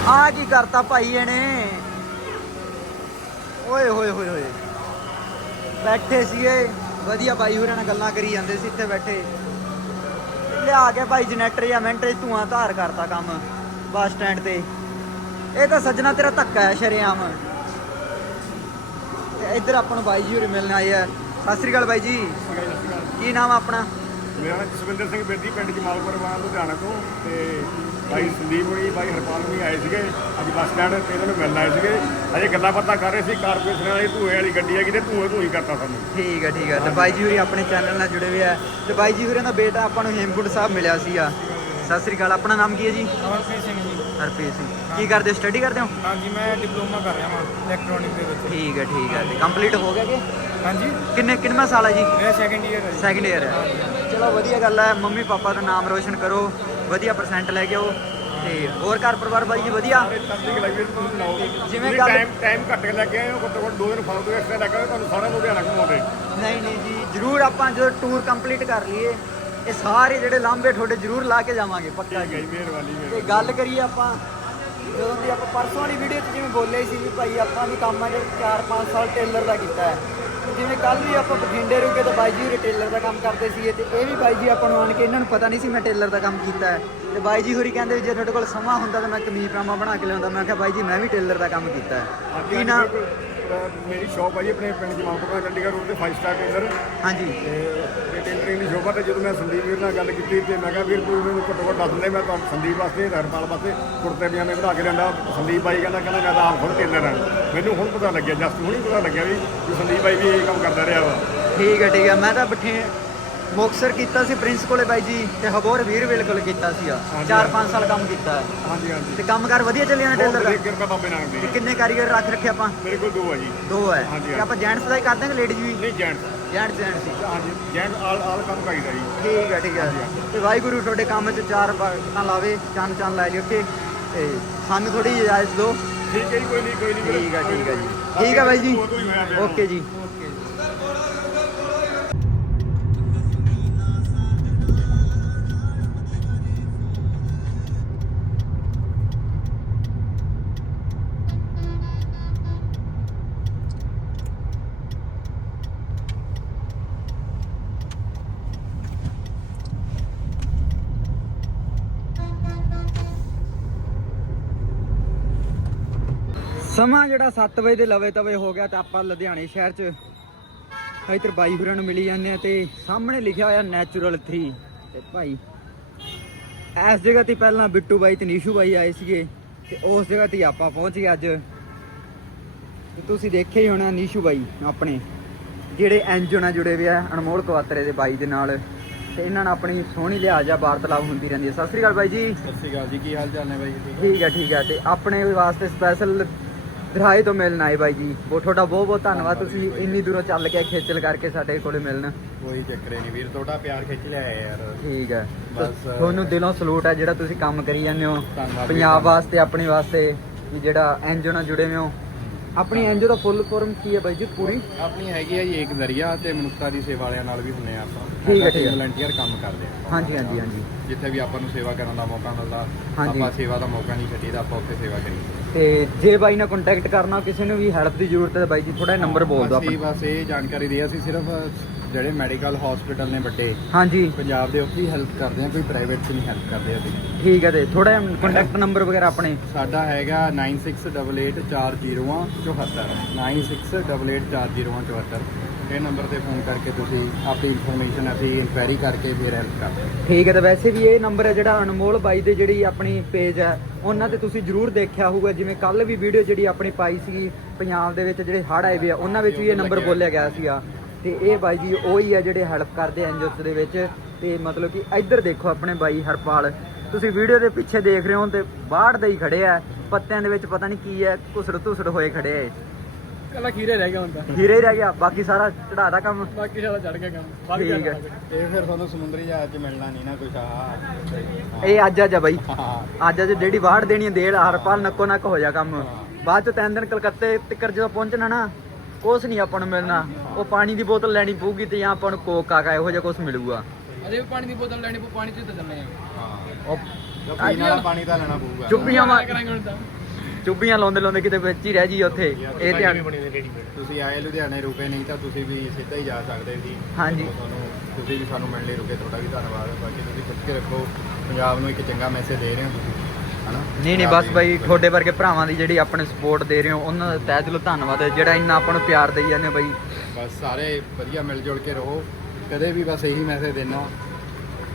ਆ ਕੀ ਕਰਤਾ ਭਾਈ ਇਹਨੇ? ਓਏ, ਹੋਏ ਹੋਏ ਹੋਏ। ਬੈਠੇ ਸੀਗੇ। ਵਧੀਆ ਬਾਈ ਹੋਰਾਂ ਨਾਲ ਗੱਲਾਂ ਕਰੀ ਜਾਂਦੇ ਸੀ ਇੱਥੇ ਬੈਠੇ। ਲਿਆ ਕੇ ਭਾਈ ਜਨਰੇਟਰ ਜਾਂ ਮਿੰਟ 'ਚ ਧੂਆਂ ਧਾਰ ਕਰਤਾ ਕੰਮ ਬੱਸ ਸਟੈਂਡ ਤੇ। ਇਹ ਤਾਂ ਸੱਜਣਾ ਤੇਰਾ ਧੱਕਾ ਹੈ, ਸ਼ਰੇਆਮ। ਤੇ ਇੱਧਰ ਆਪਾਂ ਨੂੰ ਬਾਈ ਜੀ ਹੋਰੀ ਮਿਲਣ ਆਏ ਆ। ਸਤਿ ਸ੍ਰੀ ਅਕਾਲ ਬਾਈ ਜੀ। ਕੀ ਨਾਮ ਆਪਣਾ? ਮੇਰਾ ਨਾਮ ਜਸਵਿੰਦਰ ਸਿੰਘ ਬੇਦੀ ਪਿੰਡ ਜਮਾਲਪੁਰ ਵਾਲਾ ਲੁਧਿਆਣਾ ਤੋਂ। ਤੇ ਭਾਈ ਸੰਦੀਪ ਹੁਣੀ ਭਾਈ ਹਰਪਾਲ ਹੁਣੀ ਆਏ ਸੀਗੇ। ਅੱਜ ਬੱਸ ਸਟੈਂਡ ਤੇ ਇਹਨਾਂ ਨੂੰ ਮਿਲਣ ਆਏ ਸੀਗੇ। ਅਜੇ ਗੱਲਾਂ ਬਾਤਾਂ ਕਰ ਰਹੇ ਸੀ ਕਾਰਪੋਰੇਸ਼ਨ ਵਾਲੀ ਧੂਏ ਵਾਲੀ ਗੱਡੀ ਹੈਗੀ ਤੇ ਧੂਏ ਧੂਈ ਕਰਤਾ ਸਾਨੂੰ। ਠੀਕ ਹੈ ਠੀਕ ਹੈ ਤੇ ਬਾਈ ਜੀ ਹੋਰੀ ਆਪਣੇ ਚੈਨਲ ਨਾਲ ਜੁੜੇ ਹੋਏ ਆ। ਤੇ ਬਾਈ ਜੀ ਹੋਰਾਂ ਦਾ ਬੇਟਾ ਆਪਾਂ ਨੂੰ ਹੇਮਕੁੰਟ ਸਾਹਿਬ ਮਿਲਿਆ ਸੀਗਾ। ਸਤਿ ਸ੍ਰੀ ਅਕਾਲ ਆਪਣਾ ਨਾਮ ਕੀ ਹੈ ਜੀ? ਅਮਰਪ੍ਰੀਤ ਸਿੰਘ ਜੀ। ਹਰਪ੍ਰੀਤ ਸਿੰਘ। ਕੀ ਕਰਦੇ ਹੋ? ਸਟੱਡੀ ਕਰਦੇ ਹੋ? ਹਾਂਜੀ ਮੈਂ ਡਿਪਲੋਮਾ ਕਰ ਰਿਹਾ ਹਾਂ ਇਲੈਕਟ੍ਰੋਨਿਕ ਦੇ ਵਿੱਚ। ਠੀਕ ਹੈ ਠੀਕ ਹੈ ਤੇ ਕੰਪਲੀਟ ਹੋ ਗਿਆ ਕਿ? ਹਾਂਜੀ। ਕਿੰਨੇ ਕਿੰਨਵਾਂ ਸਾਲ ਹੈ ਜੀ? ਮੇਰਾ ਸੈਕੰਡ ਈਅਰ ਹੈ। ਸੈਕਿੰਡ ਇਅਰ ਹੈ ਚਲੋ ਵਧੀਆ ਗੱਲ ਹੈ ਮੰਮੀ ਪਾਪਾ ਦਾ ਨਾਮ ਰੋਸ਼ਨ ਕਰੋ ਵਧੀਆ ਪਰਸੈਂਟ ਲੈ ਕੇ ਆਓ ਤੇ ਹੋਰ ਘਰ ਪਰਿਵਾਰ ਬਾਈ ਜੀ ਵਧੀਆ? ਲੱਗੀ ਤੁਸੀਂ ਜਿਵੇਂ ਗੱਲ- ਟਾਈਮ ਟਾਈਮ ਘੱਟ ਕੇ ਲੈ ਕੇ ਆਏ ਹੋ ਘੱਟੋ ਘੱਟ ਦੋ ਦਿਨ ਫਾਲਤੂ ਐਕਸਟਰਾ ਲੈ ਕੇ ਆਏ ਤੁਹਾਨੂੰ ਸਾਰਾ ਲੁਧਿਆਣਾ ਘੁਮਾਉਂਦੇ ਨਹੀਂ ਨਹੀਂ ਜੀ ਜਰੂਰ ਆਪਾਂ ਜਦੋਂ ਟੂਰ ਕੰਪਲੀਟ ਕਰ ਲਈਏ ਇਹ ਸਾਰੇ ਜਿਹੜੇ ਲਾਂਬੇ ਤੁਹਾਡੇ ਜਰੂਰ ਲਾ ਕੇ ਜਾਵਾਂਗੇ ਪੱਕਾ ਜੀ। ਗਈ ਮਿਹਰਬਾਨੀ ਤੇ ਮਿਹਰਬਾਨੀ ਗੱਲ ਕਰੀਏ ਆਪਾਂ ਜਦੋਂ ਦੀ ਆਪਾਂ ਪਰਸੋਂ ਵਾਲੀ ਵੀਡੀਓ 'ਚ ਜਿਵੇਂ ਬੋਲੇ ਸੀ ਵੀ ਭਾਈ ਆਪਾਂ ਵੀ ਕੰਮ ਆ ਜਿਹੜਾ 4-5 ਸਾਲ ਟੇਲਰ ਦਾ ਕੀਤਾ ਹੈ ਜਿਵੇਂ ਕੱਲ ਵੀ ਆਪਾਂ ਬਠਿੰਡੇ ਰੁਕੇ ਤਾਂ ਬਾਈ ਜੀ ਟੇਲਰ ਦਾ ਕੰਮ ਕਰਦੇ ਸੀ ਤੇ ਇਹ ਵੀ ਬਾਈ ਜੀ ਆਪਾਂ ਨੂੰ ਆਣ ਕੇ ਇਹਨਾਂ ਨੂੰ ਪਤਾ ਨਹੀਂ ਸੀ ਮੈਂ ਟੇਲਰ ਦਾ ਕੰਮ ਕੀਤਾ ਹੈ। ਤੇ ਬਾਈ ਜੀ ਹੋਰੀ ਕਹਿੰਦੇ ਜੇ ਤੁਹਾਡੇ ਕੋਲ ਸਮਾਂ ਹੁੰਦਾ ਤਾਂ ਮੈਂ ਕਮੀਜ਼ ਪਜਾਮਾ ਬਣਾ ਕੇ ਲਿਆਉਂਦਾ। ਮੈਂ ਕਿਹਾ ਬਾਈ ਜੀ ਮੈਂ ਵੀ ਟੇਲਰ ਦਾ ਕੰਮ ਕੀਤਾ ਹੈ। ਕੀ ਨਾ? ਮੇਰੀ ਸ਼ਾਪ ਆ ਜੀ ਆਪਣੇ ਪਿੰਡ ਜਮਾਲਪੁਰ ਚੰਡੀਗੜ੍ਹ ਰੋਡ ਤੇ 5 ਸਟਾਰ ਟੇਲਰ ਹਾਂਜੀ। ਤੇ ਟੇਲਰਿੰਗ ਦੀ ਸ਼ੋਭਾ ਤੇ ਜਦੋਂ ਮੈਂ ਸੰਦੀਪ ਵੀਰ ਨਾਲ ਗੱਲ ਕੀਤੀ ਤੇ ਮੈਂ ਕਿਹਾ ਵੀਰ ਤੂੰ ਮੈਨੂੰ ਘੱਟੋ ਘੱਟ ਦੱਸ ਦੇ ਮੈਂ ਤੁਹਾਨੂੰ ਸੰਦੀਪ ਵਾਸਤੇ ਹਰਪਾਲ ਵਾਸਤੇ ਕੁੜਤੇ ਪਜਾਮੇ ਬਣਾ ਕੇ ਲਿਆਂਦਾ। ਸੰਦੀਪ ਬਾਈ ਕਹਿੰਦਾ ਕਹਿੰਦਾ ਮੈਂ ਤਾਂ ਆਪ ਖੁਦ ਟੇਲਰ ਹਾਂ। ਮੈਨੂੰ ਹੁਣ ਪਤਾ ਲੱਗਿਆ ਜਸਟ ਹੁਣੀ ਪਤਾ ਲੱਗਿਆ ਵੀ ਸੰਦੀਪ ਬਾਈ ਵੀ ਇਹ ਕੰਮ ਕਰਦਾ ਰਿਹਾ ਵਾ। ਠੀਕ ਹੈ ਠੀਕ ਹੈ। ਮੈਂ ਤਾਂ ਬਠਿੰਡੇ ਮੁਕਸਰ ਕੀਤਾ ਸੀ ਪ੍ਰਿੰਸ ਕੋਲੇ ਬਾਈ ਜੀ ਤੇ ਹਬੋਰ ਵੀਰਵੇਲ ਕੋਲੇ ਕੀਤਾ ਸੀ ਆ। 4-5 ਸਾਲ ਕੰਮ ਕੀਤਾ ਹੈ। ਹਾਂਜੀ ਹਾਂਜੀ। ਤੇ ਕੰਮਕਾਰ ਵਧੀਆ ਚੱਲਿਆ ਨਾ ਬਹੁਤ ਟੇਲਰ ਦਾ ਕਿਰਪਾ ਬਾਬੇ ਨਾਨਕ ਦੀ। ਤੇ ਕਿੰਨੇ ਕਾਰੀਗਰ ਰੱਖ ਰੱਖੇ ਆਪਾਂ? ਮੇਰੇ ਕੋਲ ਦੋ ਆ ਜੀ। ਦੋ ਹੈ। ਹਾਂਜੀ, ਤੇ ਆਪਾਂ ਜੈਂਟਸ ਦਾ ਹੀ ਕਰ ਦਾਂਗੇ ਲੇਡੀਜ਼ ਵੀ? ਨਹੀਂ ਜੈਂਟਸ ਜੈਂਟਸ ਜੈਂਟਸ ਹੀ। ਹਾਂਜੀ ਜੈਂਟ ਆਲ ਆਲ ਕੰਮ ਕਰੀਦਾ ਜੀ। ਠੀਕ ਹੈ ਠੀਕ ਹੈ। ਤੇ ਵਾਹਿਗੁਰੂ ਤੁਹਾਡੇ ਕੰਮ 'ਚ ਚਾਰ ਬਾਤਾਂ ਲਾਵੇ ਚੰਨ ਚੰਨ ਲੈ ਲਿਓ ਕੇ ਤੇ ਸਾਨੂੰ ਥੋੜੀ ਇਜਾਜ਼ਤ ਦਿਓ। ਠੀਕ ਹੈ ਜੀ ਕੋਈ ਨਹੀਂ ਕੋਈ ਨਹੀਂ। ਠੀਕ ਹੈ ਠੀਕ ਹੈ। ਜੀ। ਠੀਕ ਹੈ ਬਾਈ ਜੀ। ਹੀ। ਓਕੇ ਜੀ। ਸਮਾਂ ਜਿਹੜਾ 7 ਵਜੇ ਦੇ ਲਵੇ ਤਵੇ ਹੋ ਗਿਆ ਤੇ ਆਪਾਂ ਲੁਧਿਆਣੇ ਸ਼ਹਿਰ 'ਚ ਇੱਧਰ ਬਾਈ ਹੁਰਾਂ ਨੂੰ ਮਿਲੀ ਜਾਂਦੇ ਆ ਤੇ ਸਾਹਮਣੇ ਲਿਖਿਆ ਹੋਇਆ ਨੈਚੁਰਲ 3 ਤੇ ਭਾਈ ਇਸ ਜਗ੍ਹਾ ਤੇ ਪਹਿਲਾਂ ਬਿੱਟੂ ਬਾਈ ਤੇ ਨੀਸ਼ੂ ਬਾਈ ਆਏ ਸੀਗੇ ਤੇ ਉਸ ਜਗ੍ਹਾ ਤੇ ਆਪਾਂ ਪਹੁੰਚ ਗਏ ਅੱਜ। ਤੇ ਤੁਸੀਂ ਦੇਖਿਆ ਹੀ ਹੋਣਾ ਨੀਸ਼ੂ ਬਾਈ ਆਪਣੇ ਜਿਹੜੇ ਐਨਜੀਓ ਨਾਲ ਜੁੜੇ ਹੋਏ ਆ ਅਨਮੋਲ ਕਵਾਤਰੇ ਦੇ ਬਾਈ ਦੇ ਨਾਲ। ਤੇ ਇਹਨਾਂ ਨਾਲ ਆਪਣੀ ਸੋਹਣੀ ਲਿਹਾਜ਼ ਆ ਵਾਰਤਾਲਾਪ ਹੁੰਦੀ ਰਹਿੰਦੀ ਹੈ ਸਤਿ ਸ੍ਰੀ ਅਕਾਲ ਬਾਈ ਜੀ। ਸਤਿ ਸ਼੍ਰੀ ਅਕਾਲ ਜੀ ਕੀ ਹਾਲ ਚਾਲ ਨੇ ਬਾਈ ਜੀ? ਠੀਕ ਹੈ ਠੀਕ ਹੈ ਤੇ ਆਪਣੇ ਵਾਸਤੇ ਸਪੈਸ਼ਲ ਦਰਾਏ ਤੋਂ ਮਿਲਣ ਆਏ ਬਾਈ ਜੀ। ਬਹੁਤ ਤੁਹਾਡਾ ਬਹੁਤ ਬਹੁਤ ਧੰਨਵਾਦ। ਤੁਸੀਂ ਇੰਨੀ ਦੂਰੋਂ ਚੱਲ ਕੇ ਖੇਚਲ ਕਰਕੇ ਸਾਡੇ ਕੋਲੇ ਮਿਲਣ। ਕੋਈ ਚੱਕਰੇ ਨਹੀਂ ਵੀਰ ਤੁਹਾਡਾ ਪਿਆਰ ਖਿੱਚ ਲਿਆ ਯਾਰ। ਠੀਕ ਹੈ। ਬਸ, ਤੁਹਾਨੂੰ ਦਿਲੋਂ ਸਲੂਟ ਹੈ ਜਿਹੜਾ ਤੁਸੀਂ ਕੰਮ ਕਰੀ ਜਾਂਦੇ ਹੋ। ਪੰਜਾਬ। ਵਾਸਤੇ ਆਪਣੇ ਵਾਸਤੇ ਵੀ ਜਿਹੜਾ ਐਨਜੀਓ ਨਾਲ ਜੁੜੇ ਹੋਏ ਹੋ। ਆਪਣੀ ਐਨਜੀਓ ਦਾ ਫੁੱਲ ਫਾਰਮ ਕੀ ਹੈ ਬਾਈ ਜੀ ਪੂਰੀ? ਆਪਣੀ ਹੈਗੀ ਹੈ ਜੀ ਇੱਕ ਦਰਿਆ ਤੇ ਮਨੁੱਖਤਾ ਦੀ ਸੇਵਾ ਵਾਲਿਆਂ ਨਾਲ ਵੀ ਹੁੰਨੇ ਆ ਆਪਾਂ। ਠੀਕ ਹੈ, ਠੀਕ ਹੈ। ਵਲੰਟੀਅਰ ਕੰਮ ਕਰਦੇ ਆ ਹਾਂਜੀ ਹਾਂਜੀ ਹਾਂਜੀ। ਜਿੱਥੇ ਵੀ ਆਪਾਂ ਨੂੰ ਸੇਵਾ ਕਰਨ ਦਾ ਮੌਕਾ ਮਿਲਦਾ। ਆਪਾਂ ਸੇਵਾ ਦਾ ਮੌਕਾ ਨਹੀਂ ਛੱਡੀਦਾ ਆਪਾਂ ਉੱਥੇ ਸੇਵਾ ਕਰੀਏ। ਤੇ ਜੇ ਬਾਈ ਨਾਲ ਕੰਟੈਕਟ ਕਰਨਾ ਕਿਸੇ ਨੂੰ ਵੀ ਹੈਲਪ ਦੀ ਜ਼ਰੂਰਤ ਹੈ ਬਾਈ ਜੀ ਥੋੜਾ ਨੰਬਰ ਬੋਲ ਦਿਓ ਅਸੀਂ ਆਪਣਾ। ਬਸ ਇਹ ਜਾਣਕਾਰੀ ਦੀ ਅਸੀਂ ਸਿਰਫ ਜਿਹੜੇ ਮੈਡੀਕਲ ਹਸਪੀਟਲ ਨੇ ਵੱਡੇ ਹਾਂਜੀ। ਪੰਜਾਬ ਦੇ ਉੱਥੇ ਹੀ ਹੈਲਪ ਕਰਦੇ ਆ ਕੋਈ ਪ੍ਰਾਈਵੇਟ 'ਚ ਨਹੀਂ ਹੈਲਪ ਕਰਦੇ ਅਸੀਂ। ਠੀਕ ਹੈ ਤੇ ਥੋੜਾ ਕੰਟੈਕਟ ਨੰਬਰ ਵਗੈਰਾ ਆਪਣੇ। ਸਾਡਾ ਹੈਗਾ 96884074 96884074 ਇਹ ਨੰਬਰ ਤੇ ਫੋਨ ਕਰਕੇ ਤੁਸੀਂ ਆਪਣੀ ਇਨਫੋਰਮੇਸ਼ਨ ਅਸੀਂ ਇਨਕੁਆਇਰੀ ਕਰਕੇ ਫਿਰ ਹੈਲਪ ਕਰਦੇ ਠੀਕ ਹੈ ਤਾਂ ਵੈਸੇ ਵੀ ਇਹ ਨੰਬਰ ਹੈ ਜਿਹੜਾ ਅਨਮੋਲ ਬਾਈ ਦੇ ਜਿਹੜੀ ਆਪਣੀ ਪੇਜ ਹੈ, ਉਹਨਾਂ ਤੇ ਤੁਸੀਂ ਜਰੂਰ ਦੇਖਿਆ ਹੋਊਗਾ, ਜਿਵੇਂ ਕੱਲ ਵੀ ਵੀਡੀਓ ਜਿਹੜੀ ਆਪਣੀ ਪਾਈ ਸੀਗੀ ਪੰਜਾਬ ਦੇ ਵਿੱਚ ਜਿਹੜੇ ਹੜ੍ਹ ਆਏ ਵੇ ਆ, ਉਹਨਾਂ ਵਿੱਚ ਵੀ ਇਹ ਨੰਬਰ ਬੋਲਿਆ ਗਿਆ ਸੀਗਾ। ਤੇ ਇਹ ਬਾਈ ਜੀ ਉਹੀ ਆ ਜਿਹੜੇ ਹੈਲਪ ਕਰਦੇ ਐਨਜੀਓਸ ਦੇ ਵਿੱਚ। ਤੇ ਮਤਲਬ ਕਿ ਇੱਧਰ ਦੇਖੋ ਆਪਣੇ ਬਾਈ ਹਰਪਾਲ। ਤੁਸੀਂ ਵੀਡੀਓ ਦੇ ਪਿੱਛੇ ਦੇਖ ਰਹੇ ਹੋ ਤੇ ਬਾਹਰ ਦੇ ਹੀ ਖੜੇ ਆ। ਪੱਤਿਆਂ ਦੇ ਵਿੱਚ ਪਤਾ ਨਹੀਂ ਕੀ ਹੈ ਘੁਸੜ ਧੁਸੜ ਹੋਏ ਖੜੇ ਆ ਕੱਲਾ ਖੀਰੇ ਰਹਿ ਗਿਆ ਹੁਣ ਤਾਂ। ਹੀਰੇ ਹੀ ਰਹਿ ਗਿਆ ਬਾਕੀ ਸਾਰਾ ਚੜਾਦਾ ਕੰਮ। ਬਾਕੀ ਸਾਰਾ ਚੜ ਗਿਆ ਕੰਮ। ਠੀਕ ਹੈ। ਇਹ ਫਿਰ ਤੁਹਾਨੂੰ ਸਮੁੰਦਰੀ ਜਹਾਜ਼ 'ਚ ਮਿਲਣਾ ਨਹੀਂ ਨਾ ਕੁਛ ਆ ਇਹ ਅੱਜ ਅੱਜ ਆ ਬਾਈ। ਹਾਂ। ਅੱਜ ਅੱਜ ਜਿਹੜੀ ਵਾੜ ਦੇਣੀ ਹੈ ਦੇਲ ਹਰਪਾਲ ਨੱਕੋ ਨੱਕ ਹੋ ਜਾ ਕੰਮ। ਬਾਅਦ ਚ ਤਿੰਨ ਦਿਨ ਕਲਕੱਤੇ ਤੱਕ ਜਦੋਂ ਪਹੁੰਚਣਾ ਨਾ ਕੁਛ ਨਹੀਂ ਆਪਾਂ ਨੂੰ ਮਿਲਣਾ। ਉਹ ਪਾਣੀ ਦੀ ਬੋਤਲ ਲੈਣੀ ਪਊਗੀ ਤੇ ਜਾਂ ਆਪਾਂ ਨੂੰ ਕੋਕ ਕਾਕਾ ਇਹੋ ਜਿਹਾ ਕੁਝ ਮਿਲੂਗਾ। ਅਜੇ ਪਾਣੀ ਦੀ ਬੋਤਲ ਲੈਣੀ ਪਊ ਪਾਣੀ 'ਚ ਤਾਂ ਚੱਲਣੇ ਆ। ਉਹ ਪੀਣ ਵਾਲਾ ਪਾਣੀ ਤਾਂ ਲੈਣਾ ਪਊਗਾ। ਚੁੱਪੀਆਂ ਮਾ- ਕਰਾਂਗੇ ਹੁਣ ਤਾਂ। ਚੁੱਪੀਆਂ ਲਾਉਂਦੇ ਲਾਉਂਦੇ ਕਿਤੇ ਵਿੱਚ ਹੀ ਰਹਿ ਜੀ ਉੱਥੇ। ਇਹ ਧਿਆਨ ਤੁਸੀਂ ਆਏ ਲੁਧਿਆਣੇ ਰੁਕੇ ਨਹੀਂ ਤਾਂ ਤੁਸੀਂ ਵੀ ਸਿੱਧਾ ਹੀ ਜਾ ਸਕਦੇ ਸੀ। ਹਾਂਜੀ। ਤੁਹਾਨੂੰ ਤੁਸੀਂ ਵੀ ਸਾਨੂੰ ਮਿਲਣ ਲਈ ਰੁਕੇ ਤੁਹਾਡਾ ਵੀ ਧੰਨਵਾਦ। ਬਾਕੀ ਤੁਸੀਂ ਪੁੱਛ ਕੇ ਰੱਖੋ। ਪੰਜਾਬ ਨੂੰ ਇੱਕ ਚੰਗਾ ਮੈਸੇਜ ਦੇ ਰਹੇ ਹੋ ਤੁਸੀਂ ਨਹੀਂ ਨਹੀਂ ਬਸ ਬਾਈ ਤੁਹਾਡੇ ਵਰਗੇ ਭਰਾਵਾਂ ਦੀ ਜਿਹੜੀ ਆਪਣੇ ਸਪੋਰਟ ਦੇ ਰਹੇ ਹੋ ਉਹਨਾਂ ਦਾ ਤਹਿ ਦਿਲੋਂ ਧੰਨਵਾਦ ਹੈ। ਜਿਹੜਾ ਇੰਨਾ ਆਪਾਂ ਨੂੰ ਪਿਆਰ ਦੇਈ ਜਾਂਦੇ ਬਾਈ। ਬਸ ਸਾਰੇ ਵਧੀਆ ਮਿਲ ਜੁਲ ਕੇ ਰਹੋ। ਕਦੇ ਵੀ ਬਸ ਇਹੀ ਮੈਸੇਜ ਦੇਣਾ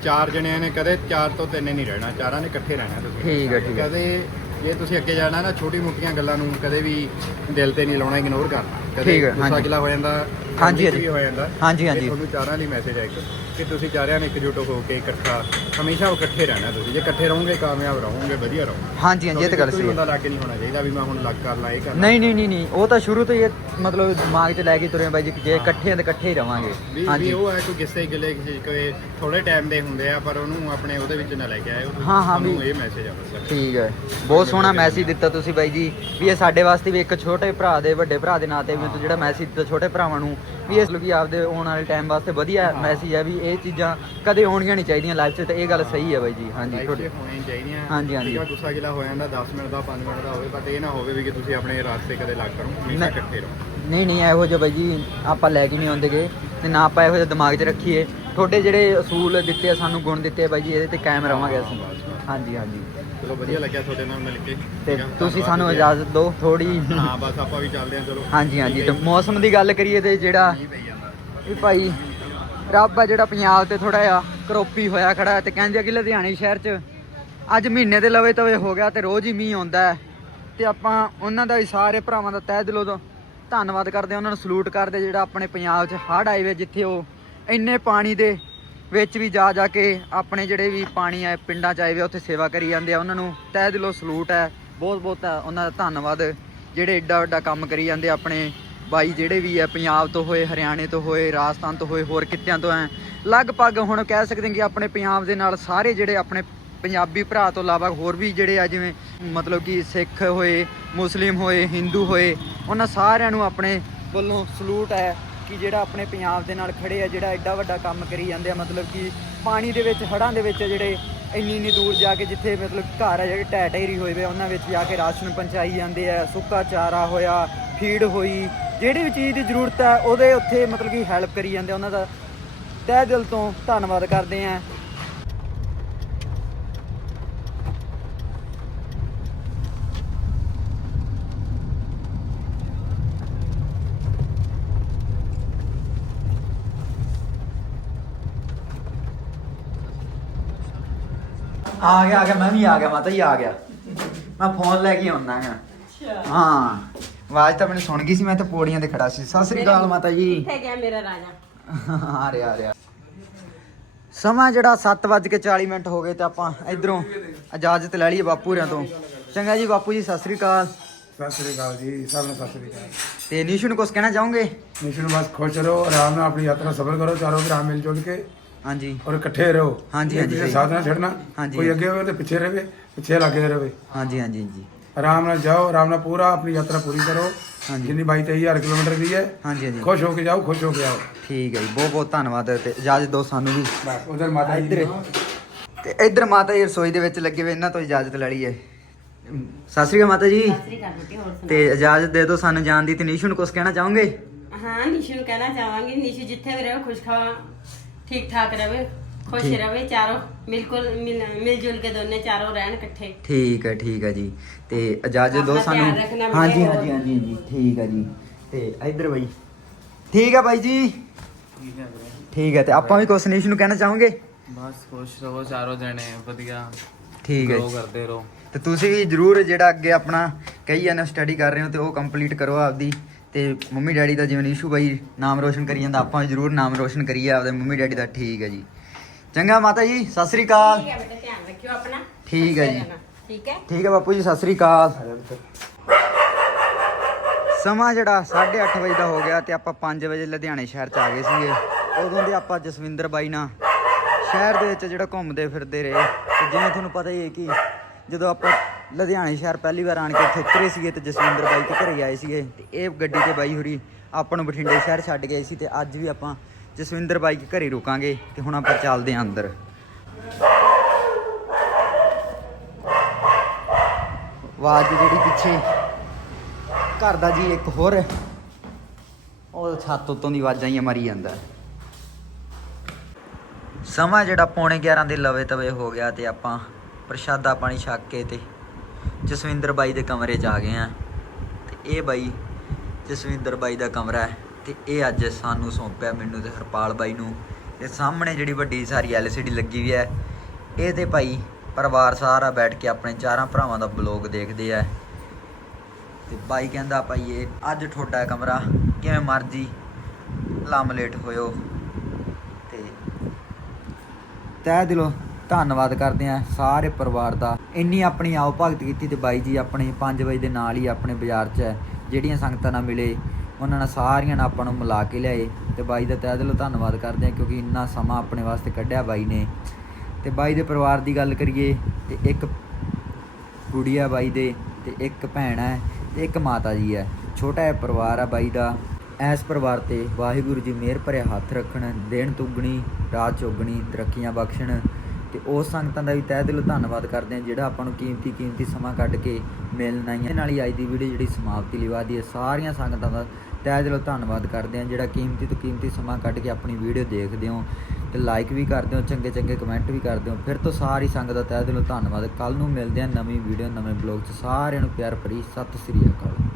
ਚਾਰ ਜਣਿਆਂ ਨੇ ਕਦੇ ਚਾਰ ਤੋਂ ਤਿੰਨ ਨਹੀਂ ਰਹਿਣਾ। ਚਾਰਾਂ ਨੇ ਇਕੱਠੇ ਰਹਿਣਾ ਤੁਸੀਂ। ਠੀਕ ਹੈ, ਠੀਕ ਹੈ। ਕਦੇ ਜੇ ਤੁਸੀਂ ਅੱਗੇ ਜਾਣਾ ਨਾ ਛੋਟੀ ਮੋਟੀਆਂ ਗੱਲਾਂ ਨੂੰ ਕਦੇ ਵੀ ਦਿਲ ਤੇ ਨਹੀਂ ਲਾਉਣਾ ਇਗਨੋਰ ਕਰਨਾ ਕਦੇ ਠੀਕ ਹੈ, ਗੁੱਸਾ ਹਾਂਜੀ। ਗਿਲਾ ਹੋ ਜਾਂਦਾ ਹਾਂਜੀ, ਹਾਂਜੀ। ਵੀ ਹੋ ਜਾਂਦਾ ਹਾਂਜੀ, ਇਹ ਹਾਂਜੀ। ਤੁਹਾਨੂੰ ਚਾਰਾਂ ਲਈ ਮੈਸੇਜ ਹੈ ਇੱਕ ਕਿ ਤੁਸੀਂ ਚਾਰਿਆਂ ਨੇ ਇਕਜੁੱਟ ਹੋ ਕੇ ਇਕੱਠਾ ਹਮੇਸ਼ਾ ਇਕੱਠੇ ਰਹਿਣਾ ਤੁਸੀਂ। ਜੇ ਇਕੱਠੇ ਰਹੋਗੇ ਕਾਮਯਾਬ ਰਹੋਗੇ ਵਧੀਆ ਰਹੋਗੇ। ਹਾਂਜੀ ਹਾਂਜੀ ਇਹ ਤਾਂ ਗੱਲ ਕੋਈ ਸਹੀ ਹੈ। ਬੰਦਾ ਲੱਗ ਨਹੀਂ ਹੋਣਾ ਚਾਹੀਦਾ ਵੀ ਮੈਂ ਹੁਣ ਲੱਗ ਕਰ ਲਾ ਇਹ ਕਰ ਲਾ। ਨਹੀਂ ਨਹੀਂ ਨਹੀਂ ਨਹੀਂ ਉਹ ਤਾਂ ਸ਼ੁਰੂ ਤੋਂ ਹੀ ਇਹ ਮਤਲਬ ਦਿਮਾਗ 'ਚ ਲੈ ਕੇ ਤੁਰੇ ਆ ਬਾਈ ਜੀ ਕਿ ਜੇ ਇਕੱਠੇ ਆ ਤਾਂ ਇਕੱਠੇ ਹੀ ਰਵਾਂਗੇ। ਵੀ ਵੀ ਉਹ ਹੈ ਕੋਈ ਕਿਸੇ ਗਿਲੇ ਕਿਸੇ ਕੋਈ ਥੋੜੇ ਟਾਈਮ ਦੇ ਹੁੰਦੇ ਆ ਪਰ ਉਹਨੂੰ ਆਪਣੇ ਉਹਦੇ ਵਿੱਚ ਨਾ ਲੈ ਕੇ ਆਇਓ ਤੁਸੀਂ। ਹਾਂ, ਹਾਂ, ਤੁਹਾਨੂੰ ਵੀ- ਇਹ ਮੈਸੇਜ ਆ ਬਸ। ਠੀਕ ਹੈ। ਬਹੁਤ ਸੋਹਣਾ ਮੈਸੇਜ ਦਿੱਤਾ ਤੁਸੀਂ ਬਾਈ ਜੀ ਵੀ ਇਹ ਸਾਡੇ ਵਾਸਤੇ ਵੀ ਇੱਕ ਛੋਟੇ ਭਰਾ ਦੇ ਵੱਡੇ ਭਰਾ ਦੇ ਨਾਂ ਤੇ ਵੀ ਤੂੰ ਜਿਹੜਾ ਮੈਸੇਜ ਦਿੱਤਾ ਛੋਟੇ ਭਰਾਵਾਂ ਨੂੰ ਵੀ ਇਸ ਲਈ ਆਪਦੇ ਆਉਣ ਵਾਲੇ ਟਾਈਮ ਵਾਸਤੇ ਵਧੀਆ ਮੈਸੇਜ ਹੈ ਵੀ ਇਹ ਚੀਜ਼ਾਂ ਕਦੇ ਹੋਣੀਆਂ ਨਹੀਂ ਚਾਹੀਦੀਆਂ ਲਾਈਫ 'ਚ ਤੇ ਇਹ ਗੱਲ ਸਹੀ ਹੈ ਬਾਈ ਜੀ। ਹਾਂਜੀ ਤੁਹਾਡੇ ਹੋਣੀਆਂ ਚਾਹੀਦੀਆਂ। ਹਾਂਜੀ, ਹਾਂਜੀ। ਠੀਕ ਆ, ਗੁੱਸਾ ਗਿਲਾ ਹੋ ਜਾਂਦਾ 10 ਮਿੰਟ ਦਾ 5 ਮਿੰਟ ਦਾ ਹੋਵੇ ਬਟ ਇਹ ਨਾ ਹੋਵੇ ਵੀ ਕਿ ਤੁਸੀਂ ਆਪਣੇ ਰਾਸਤੇ ਕਦੇ ਲੱਗ ਕਰੋ ਹਮੇਸ਼ਾ ਨਹੀਂ। ਇਕੱਠੇ ਰਹੋ। ਨਹੀਂ ਨਹੀਂ ਇਹੋ ਜਿਹਾ ਬਾਈ ਜੀ ਆਪਾਂ ਲੈ ਕੇ ਨਹੀਂ ਆਉਂਦੇਗੇ ਤੇ ਨਾ ਆਪਾਂ ਇਹੋ ਜਿਹਾ ਦਿਮਾਗ 'ਚ ਰੱਖੀਏ। ਤੁਹਾਡੇ ਜਿਹੜੇ ਅਸੂਲ ਦਿੱਤੇ ਆ ਸਾਨੂੰ ਗੁਣ ਦਿੱਤੇ ਆ ਬਾਈ ਜੀ ਇਹਦੇ ਤੇ ਕਾਇਮ ਰਵਾਂਗੇ ਅਸੀਂ। ਹਾਂਜੀ ਹਾਂਜੀ। ਚਲੋ ਵਧੀਆ ਲੱਗਿਆ ਤੁਹਾਡੇ ਨਾਲ ਮਿਲ ਕੇ। ਤੇ ਠੀਕ ਆ, ਤੁਸੀਂ ਧੰਨਵਾਦ ਸਾਨੂੰ ਜੀ। ਇਜਾਜ਼ਤ ਦਿਓ ਥੋੜੀ ਹਾਂ ਬਸ ਆਪਾਂ ਵੀ ਚੱਲਦੇ ਹਾਂ ਚਲੋ। ਹਾਂਜੀ ਹਾਂਜੀ ਤੇ ਮੌਸਮ ਦੀ ਗੱਲ ਕਰੀਏ ਤੇ ਜਿਹੜਾ ਕੀ ਪਈ ਜਾਂਦਾ। ਵੀ ਭਾਈ ਰੱਬ ਆ ਜਿਹੜਾ ਪੰਜਾਬ ਤੇ ਥੋੜਾ ਜਿਹਾ ਕਰੋਪੀ ਹੋਇਆ ਖੜਾ ਹੈ ਤੇ ਕਹਿੰਦੇ ਆ ਕਿ ਲੁਧਿਆਣੇ ਸ਼ਹਿਰ 'ਚ ਅੱਜ ਮਹੀਨੇ ਦੇ ਲਵੇ ਤਵੇ ਹੋ ਗਿਆ ਤੇ ਰੋਜ਼ ਹੀ ਮੀਂਹ ਆਉਂਦਾ ਹੈ। ਤੇ ਆਪਾਂ ਉਹਨਾਂ ਦਾ ਹੀ ਸਾਰੇ ਭਰਾਵਾਂ ਦਾ ਤਹਿ ਦਿਲੋਂ ਤੋਂ ਧੰਨਵਾਦ ਕਰਦੇ ਹਾਂ। ਉਹਨਾਂ ਨੂੰ ਸਲੂਟ ਕਰਦੇ ਜਿਹੜਾ ਆਪਣੇ ਪੰਜਾਬ 'ਚ ਹੜ੍ਹ ਆਏ ਵੇ ਜਿੱਥੇ ਉਹ ਇੰਨੇ ਪਾਣੀ ਦੇ ਵਿੱਚ ਵੀ ਜਾ ਜਾ ਕੇ ਆਪਣੇ ਜਿਹੜੇ ਵੀ ਪਾਣੀ ਆ ਪਿੰਡਾਂ ਚ ਆਏ ਵੇ, ਉੱਥੇ ਸੇਵਾ ਕਰੀ ਜਾਂਦੇ ਆ। ਉਹਨਾਂ ਨੂੰ ਤਹਿ ਦਿਲੋਂ ਸਲੂਟ ਹੈ। ਬਹੁਤ ਬਹੁਤ ਉਹਨਾਂ ਦਾ ਧੰਨਵਾਦ ਜਿਹੜੇ ਏਡਾ ਵੱਡਾ ਕੰਮ ਕਰੀ ਜਾਂਦੇ ਆ ਆਪਣੇ ਬਾਈ ਜਿਹੜੇ ਵੀ ਆ, ਪੰਜਾਬ ਤੋਂ ਹੋਏ, ਹਰਿਆਣੇ ਤੋਂ ਹੋਏ, ਰਾਜਸਥਾਨ ਤੋਂ ਹੋਏ, ਹੋਰ ਕਿੱਤਿਆਂ ਤੋਂ ਐ, ਲਗਭਗ ਹੁਣ ਕਹਿ ਸਕਦੇ ਹਾਂ ਕਿ ਆਪਣੇ ਪੰਜਾਬ ਦੇ ਨਾਲ ਸਾਰੇ ਜਿਹੜੇ ਆਪਣੇ ਪੰਜਾਬੀ ਭਰਾ ਤੋਂ ਇਲਾਵਾ ਹੋਰ ਵੀ ਜਿਹੜੇ ਆ, ਜਿਵੇਂ ਮਤਲਬ ਕਿ ਸਿੱਖ ਹੋਏ, ਮੁਸਲਿਮ ਹੋਏ, ਹਿੰਦੂ ਹੋਏ, ਉਹਨਾਂ ਸਾਰਿਆਂ ਨੂੰ ਆਪਣੇ ਵੱਲੋਂ ਸਲੂਟ ਹੈ ਕਿ ਜਿਹੜਾ ਆਪਣੇ ਪੰਜਾਬ ਦੇ ਨਾਲ ਖੜੇ ਆ, ਜਿਹੜਾ ਐਡਾ ਵੱਡਾ ਕੰਮ ਕਰੀ ਜਾਂਦੇ ਆ, ਮਤਲਬ ਕਿ ਪਾਣੀ ਦੇ ਵਿੱਚ, ਹੜ੍ਹਾਂ ਦੇ ਵਿੱਚ ਜਿਹੜੇ ਇੰਨੀ ਇੰਨੀ ਦੂਰ ਜਾ ਕੇ ਜਿੱਥੇ ਮਤਲਬ ਘਰ ਆ, ਜਿਹੜੇ ਢਹਿ ਢੇਰੀ ਹੋਏ ਵੇ ਉਹਨਾਂ ਵਿੱਚ ਜਾ ਕੇ ਰਾਸ਼ਨ ਪਹੁੰਚਾਈ ਜਾਂਦੇ ਆ, ਸੁੱਕਾ ਚਾਰਾ ਹੋਇਆ, ਫੀਡ ਹੋਈ। ਜਿਹੜੀ ਵੀ ਚੀਜ਼ ਦੀ ਜ਼ਰੂਰਤ ਹੈ ਉਹਦੇ ਉੱਥੇ ਮਤਲਬ ਕਿ ਹੈਲਪ ਕਰੀ ਜਾਂਦੇ ਆ, ਉਹਨਾਂ ਦਾ ਤਹਿ ਦਿਲ ਤੋਂ ਧੰਨਵਾਦ ਕਰਦੇ ਆ। ਆ ਗਿਆ ਆ ਗਿਆ ਮੈਂ ਵੀ ਆ ਗਿਆ ਮਾਤਾ ਜੀ ਆ ਗਿਆ। ਮੈਂ ਫੋਨ ਲੈ ਕੇ ਆਉਣਾ ਹਾਂ ਹਾਂ ਆਵਾਜ਼ ਤਾਂ ਮੈਨੂੰ ਸੁਣ ਗਈ ਸੀ ਮੈਂ ਤਾਂ ਪੌੜੀਆਂ ਤੇ ਖੜਾ ਸੀ। ਸਤਿ ਸ੍ਰੀ ਅਕਾਲ ਮਾਤਾ ਜੀ। ਕਿੱਥੇ ਗਿਆ ਮੇਰਾ ਰਾਜਾ? ਆ ਰਿਹਾ ਆ ਰਿਹਾ। ਸਮਾਂ ਜਿਹੜਾ 7:40 ਮਿੰਟ ਹੋ ਗਏ ਤੇ ਆਪਾਂ ਇਧਰੋਂ ਇਜਾਜ਼ਤ ਲੈ ਲਈਏ ਬਾਪੂ ਰਿਆਂ ਤੋਂ। ਚੰਗਾ ਜੀ ਬਾਪੂ ਜੀ ਸਤਿ ਸ੍ਰੀ ਅਕਾਲ। ਸਤਿ ਸ੍ਰੀ ਅਕਾਲ ਜੀ ਸਭ ਨੂੰ ਸਤਿ ਸ੍ਰੀ ਅਕਾਲ। ਤੇ ਨੀਸ਼ੂ ਨੂੰ ਕੁਝ ਕਹਿਣਾ ਚਾਹੋਗੇ? ਮਿਸ਼ਨ ਬਸ ਖੁਸ਼ ਰਹੋ ਆਰਾਮ ਨਾਲ ਆਪਣੀ ਯਾਤਰਾ ਸਫਲ ਕਰੋ ਚਾਰੋਂ ਭਰਾ ਮਿਲ ਜੁਲ ਕੇ। ਹਾਂਜੀ। ਔਰ ਇਕੱਠੇ ਰਹੋ। ਹਾਂਜੀ, ਇੱਕ ਹਾਂਜੀ, ਦੂਜੇ। ਸਾਥ ਨਾਲ ਛੱਡਣਾ ਹਾਂਜੀ। ਕੋਈ ਅੱਗੇ ਹੋਵੇ ਤੇ ਪਿੱਛੇ ਰਹੇ ਪਿੱਛੇ ਲੱਗੇ ਰਵੇ। ਹਾਂਜੀ ਹਾਂਜੀ ਜੀ ਆਰਾਮ ਨਾਲ ਜਾਓ ਆਰਾਮ ਨਾਲ ਪੂਰਾ ਆਪਣੀ ਯਾਤਰਾ ਪੂਰੀ ਕਰੋ। ਹਾਂਜੀ। ਜਿੰਨੀ 22 23000 ਕਿਲੋਮੀਟਰ ਦੀ ਹੈ। ਹਾਂਜੀ ਹਾਂਜੀ। ਖੁਸ਼ ਹੋ ਕੇ ਜਾਓ ਖੁਸ਼ ਹੋ ਕੇ ਆਓ। ਠੀਕ ਹੈ ਜੀ ਬਹੁਤ ਬਹੁਤ ਧੰਨਵਾਦ ਤੇ ਇਜਾਜ਼ਤ ਦਿਓ ਸਾਨੂੰ ਵੀ। ਬਸ ਉਧਰ ਮਾਤਾ ਜੀ ਇੱਧਰ। ਤੇ ਇੱਧਰ ਮਾਤਾ ਜੀ ਰਸੋਈ ਦੇ ਵਿੱਚ ਲੱਗੇ ਹੋਏ ਇਹਨਾਂ ਤੋਂ ਇਜਾਜ਼ਤ ਲੈ ਲਈਏ। ਸਤਿ ਸ੍ਰੀ ਅਕਾਲ ਮਾਤਾ ਜੀ। ਸਤਿ ਸ੍ਰੀ ਅਕਾਲ ਬੇਟੀ ਹੋਰ ਸੁਣਾ ਤੇ ਇਜਾਜ਼ਤ ਦੇ ਦਿਓ ਸਾਨੂੰ ਜਾਣ ਦੀ। ਤੇ ਨੀਸ਼ੂ ਨੂੰ ਕੁਝ ਕਹਿਣਾ ਚਾਹੋਗੇ? ਹਾਂ ਨਿਸ਼ੂ ਨੂੰ ਕਹਿਣਾ ਚਾਹਾਂਗੀ। ਨਿਸ਼ੂ ਜਿੱਥੇ ਵੀ ਰਹੇ ਖੁਸ਼ ਖਾ ਠੀਕ ਠਾਕ ਰਵੇ ਖੁਸ਼ ਠੀਕ। ਰਵੇ ਚਾਰੋਂ ਮਿਲਕੁਲ ਮਿਲ ਮਿਲ ਜੁਲ ਕੇ ਦੋਨੇ ਚਾਰੋਂ ਰਹਿਣ ਇਕੱਠੇ। ਠੀਕ ਹੈ ਠੀਕ ਹੈ ਜੀ। ਤੇ ਇਜਾਜ਼ਤ ਦਿਓ ਆਪਣਾ ਸਾਨੂੰ। ਧਿਆਨ ਰੱਖਣਾ ਹਾਂਜੀ ਹਾਂਜੀ ਹਾਂਜੀ ਹਾਂਜੀ। ਠੀਕ ਹੈ ਜੀ। ਤੇ ਇੱਧਰ ਬਾਈ। ਠੀਕ ਹੈ ਬਾਈ ਜੀ। ਠੀਕ ਹੈ ਤੇ ਆਪਾਂ ਵੀ ਕੁਛ ਨੀਸ਼ ਨੂੰ ਕਹਿਣਾ ਚਾਹੋਗੇ? ਬਸ ਖੁਸ਼ ਰਹੋ ਚਾਰੋਂ ਜਣੇ। ਵਧੀਆ। ਠੀਕ ਹੈ ਗਰੋ ਜੀ। ਕਰਦੇ ਰਹੋ। ਤੇ ਤੁਸੀਂ ਵੀ ਜਰੂਰ ਜਿਹੜਾ ਅੱਗੇ ਆਪਣਾ ਕਈ ਜਨ ਸਟੱਡੀ ਕਰ ਰਹੇ ਹੋ ਤੇ ਉਹ ਕੰਪਲੀਟ ਕਰੋ ਆਪਦੀ। ਤੇ ਮੰਮੀ ਡੈਡੀ ਦਾ ਜਿਵੇਂ ਨੀਸ਼ੂ ਬਾਈ ਨਾਮ ਰੋਸ਼ਨ ਕਰੀ ਜਾਂਦਾ ਆਪਾਂ ਜਰੂਰ ਨਾਮ ਰੋਸ਼ਨ ਕਰੀਏ ਆਪਦੇ ਮੰਮੀ ਡੈਡੀ ਦਾ ਠੀਕ ਹੈ ਜੀ। ਚੰਗਾ ਮਾਤਾ ਜੀ ਸਤਿ ਸ੍ਰੀ ਅਕਾਲ। ਠੀਕ ਹੈ ਬੇਟਾ ਧਿਆਨ ਰੱਖਿਓ ਆਪਣਾ। ਠੀਕ ਹੈ ਜੀ। ਠੀਕ ਹੈ? ਠੀਕ ਹੈ ਬਾਪੂ ਜੀ ਸਤਿ ਸ੍ਰੀ ਅਕਾਲ। ਸਮਾਂ ਜਿਹੜਾ 8:30 ਵਜੇ ਦਾ ਹੋ ਗਿਆ ਤੇ ਆਪਾਂ 5 ਵਜੇ ਲੁਧਿਆਣੇ ਸ਼ਹਿਰ ਚ ਆ ਗਏ ਸੀਗੇ। ਉਦੋਂ ਦੇ ਆਪਾਂ ਜਸਵਿੰਦਰ ਬਾਈ ਨਾਲ ਸ਼ਹਿਰ ਦੇ ਵਿੱਚ ਜਿਹੜਾ ਘੁੰਮਦੇ ਫਿਰਦੇ ਰਹੇ। ਤੇ ਜਿਵੇਂ ਤੁਹਾਨੂੰ ਪਤਾ ਹੀ ਹੈ ਕਿ ਜਦੋਂ ਆਪਾਂ ਲੁਧਿਆਣੇ ਸ਼ਹਿਰ ਪਹਿਲੀ ਵਾਰ ਆਣ ਕੇ ਇੱਥੇ ਉਤਰੇ ਸੀਗੇ ਤੇ ਜਸਵਿੰਦਰ ਬਾਈ ਦੇ ਘਰੇ ਆਏ ਸੀਗੇ ਤੇ ਇਹ ਗੱਡੀ ਤੇ ਬਾਈ ਹੁਰੀ ਆਪਾਂ ਨੂੰ ਬਠਿੰਡੇ ਸ਼ਹਿਰ ਛੱਡ ਗਏ ਸੀ ਤੇ ਅੱਜ ਵੀ ਆਪਾਂ ਜਸਵਿੰਦਰ ਬਾਈ ਦੇ ਘਰੇ ਰੁਕਾਂਗੇ ਤੇ ਹੁਣ ਆਪਾਂ ਚੱਲਦੇ ਆਂ ਅੰਦਰ। ਆਵਾਜ਼ ਜਿਹੜੀ ਪਿੱਛੇ ਘਰ ਦਾ ਜੀ ਇੱਕ ਹੋਰ, ਉਹ ਛੱਤ ਉੱਤੋਂ ਦੀ ਆਵਾਜ਼ਾਂ ਹੀ ਮਰੀ ਜਾਂਦਾ। ਸਮਾਂ ਜਿਹੜਾ ਪੌਣੇ 11 ਦੇ ਲਵੇ ਤਵੇ ਹੋ ਗਿਆ ਤੇ ਆਪਾਂ ਪ੍ਰਸ਼ਾਦਾ ਪਾਣੀ ਛੱਕ ਕੇ ਤੇ ਜਸਵਿੰਦਰ ਬਾਈ ਦੇ ਕਮਰੇ 'ਚ ਆ ਗਏ ਆ। ਤੇ ਇਹ ਬਾਈ ਜਸਵਿੰਦਰ ਬਾਈ ਦਾ ਕਮਰਾ ਹੈ ਤੇ ਇਹ ਅੱਜ ਸਾਨੂੰ ਸੌਂਪਿਆ ਮੈਨੂੰ ਤੇ ਹਰਪਾਲ ਬਾਈ ਨੂੰ। ਤੇ ਸਾਹਮਣੇ ਜਿਹੜੀ ਵੱਡੀ ਸਾਰੀ LCD ਲੱਗੀ ਵੀ ਹੈ ਇਹ ਤੇ ਭਾਈ ਪਰਿਵਾਰ ਸਾਰਾ ਬੈਠ ਕੇ ਆਪਣੇ ਚਾਰਾਂ ਭਰਾਵਾਂ ਦਾ ਬਲੌਗ ਦੇਖਦੇ ਆ। ਤੇ ਬਾਈ ਕਹਿੰਦਾ ਭਾਈ, ਇਹ ਅੱਜ ਤੁਹਾਡਾ ਕਮਰਾ ਕਿਵੇਂ ਮਰਜ਼ੀ ਲਾਮਲੇਟ ਹੋਇਓ। ਤੇ ਤਹਿ ਦਿਲੋਂ ਧੰਨਵਾਦ ਕਰਦੇ ਆ ਸਾਰੇ ਪਰਿਵਾਰ ਦਾ। ਇੰਨੀ ਆਪਣੀ ਆਓ ਭਗਤ ਕੀਤੀ ਤੇ ਬਾਈ ਜੀ ਆਪਣੇ 5 ਵਜੇ ਦੇ ਨਾਲ ਹੀ ਆਪਣੇ ਬਾਜ਼ਾਰ 'ਚ ਹੈ। ਜਿਹੜੀਆਂ ਸੰਗਤਾਂ ਨਾਲ ਮਿਲੇ, ਉਹਨਾਂ ਨਾਲ ਸਾਰੀਆਂ ਨਾਲ ਆਪਾਂ ਨੂੰ ਮਿਲਾ ਕੇ ਲਿਆਏ ਤੇ ਬਾਈ ਦਾ ਤਹਿ ਦਿਲੋਂ ਧੰਨਵਾਦ ਕਰਦੇ ਆ ਕਿਉਂਕਿ ਇੰਨਾ ਸਮਾਂ ਆਪਣੇ ਵਾਸਤੇ ਕੱਢਿਆ ਬਾਈ ਨੇ। ਤੇ ਬਾਈ ਦੇ ਪਰਿਵਾਰ ਦੀ ਗੱਲ ਕਰੀਏ ਤੇ ਇੱਕ ਗੁੜੀਆ ਬਾਈ ਦੇ ਤੇ ਇੱਕ ਭੈਣ ਹੈ ਤੇ ਇੱਕ ਮਾਤਾ ਜੀ ਹੈ। ਛੋਟਾ ਜਿਹਾ ਪਰਿਵਾਰ ਆ ਬਾਈ ਦਾ। ਐਸ ਪਰਿਵਾਰ ਤੇ ਵਾਹਿਗੁਰੂ ਜੀ ਮਿਹਰ ਭਰਿਆ ਹੱਥ ਰੱਖਣ, ਦੇਣ ਤੁਗਣੀ ਰਾਤ ਚੋਗਣੀ, ਤਰੱਕੀਆਂ ਬਖਸ਼ਣ ਤੇ ਉਸ ਸੰਗਤਾਂ ਦਾ ਵੀ ਤਹਿ ਦਿਲੋਂ ਧੰਨਵਾਦ ਕਰਦੇ ਹਾਂ, ਜਿਹੜਾ ਆਪਾਂ ਨੂੰ ਕੀਮਤੀ ਕੀਮਤੀ ਸਮਾਂ ਕੱਢ ਕੇ ਮਿਲਣ ਆਈਆਂ। ਇਹ ਨਾਲ ਹੀ ਅੱਜ ਦੀ ਵੀਡੀਓ ਜਿਹੜੀ ਸਮਾਪਤੀ ਲਈ ਵਾਦੀ ਹੈ ਸਾਰੀਆਂ ਸੰਗਤਾਂ ਦਾ ਤਹਿ ਦਿਲੋਂ ਧੰਨਵਾਦ ਕਰਦੇ ਹਾਂ, ਜਿਹੜਾ ਕੀਮਤੀ ਤੋਂ ਕੀਮਤੀ ਸਮਾਂ ਕੱਢ ਕੇ ਆਪਣੀ ਵੀਡੀਓ ਦੇਖਦੇ ਹੋ ਤੇ ਲਾਈਕ ਵੀ ਕਰਦੇ ਹੋ, ਚੰਗੇ ਚੰਗੇ ਕਮੈਂਟ ਵੀ ਕਰਦੇ ਹੋ, ਫਿਰ ਤੋਂ ਸਾਰੀ ਸੰਗਤ ਦਾ ਤਹਿ ਦਿਲੋਂ ਧੰਨਵਾਦ। ਕੱਲ ਨੂੰ ਮਿਲਦੇ ਹਾਂ ਨਵੀਂ ਵੀਡੀਓ ਨਵੇਂ ਬਲੌਗ 'ਚ। ਸਾਰਿਆਂ ਨੂੰ ਪਿਆਰ ਭਰੀ ਸਤਿ ਸ੍ਰੀ ਅਕਾਲ।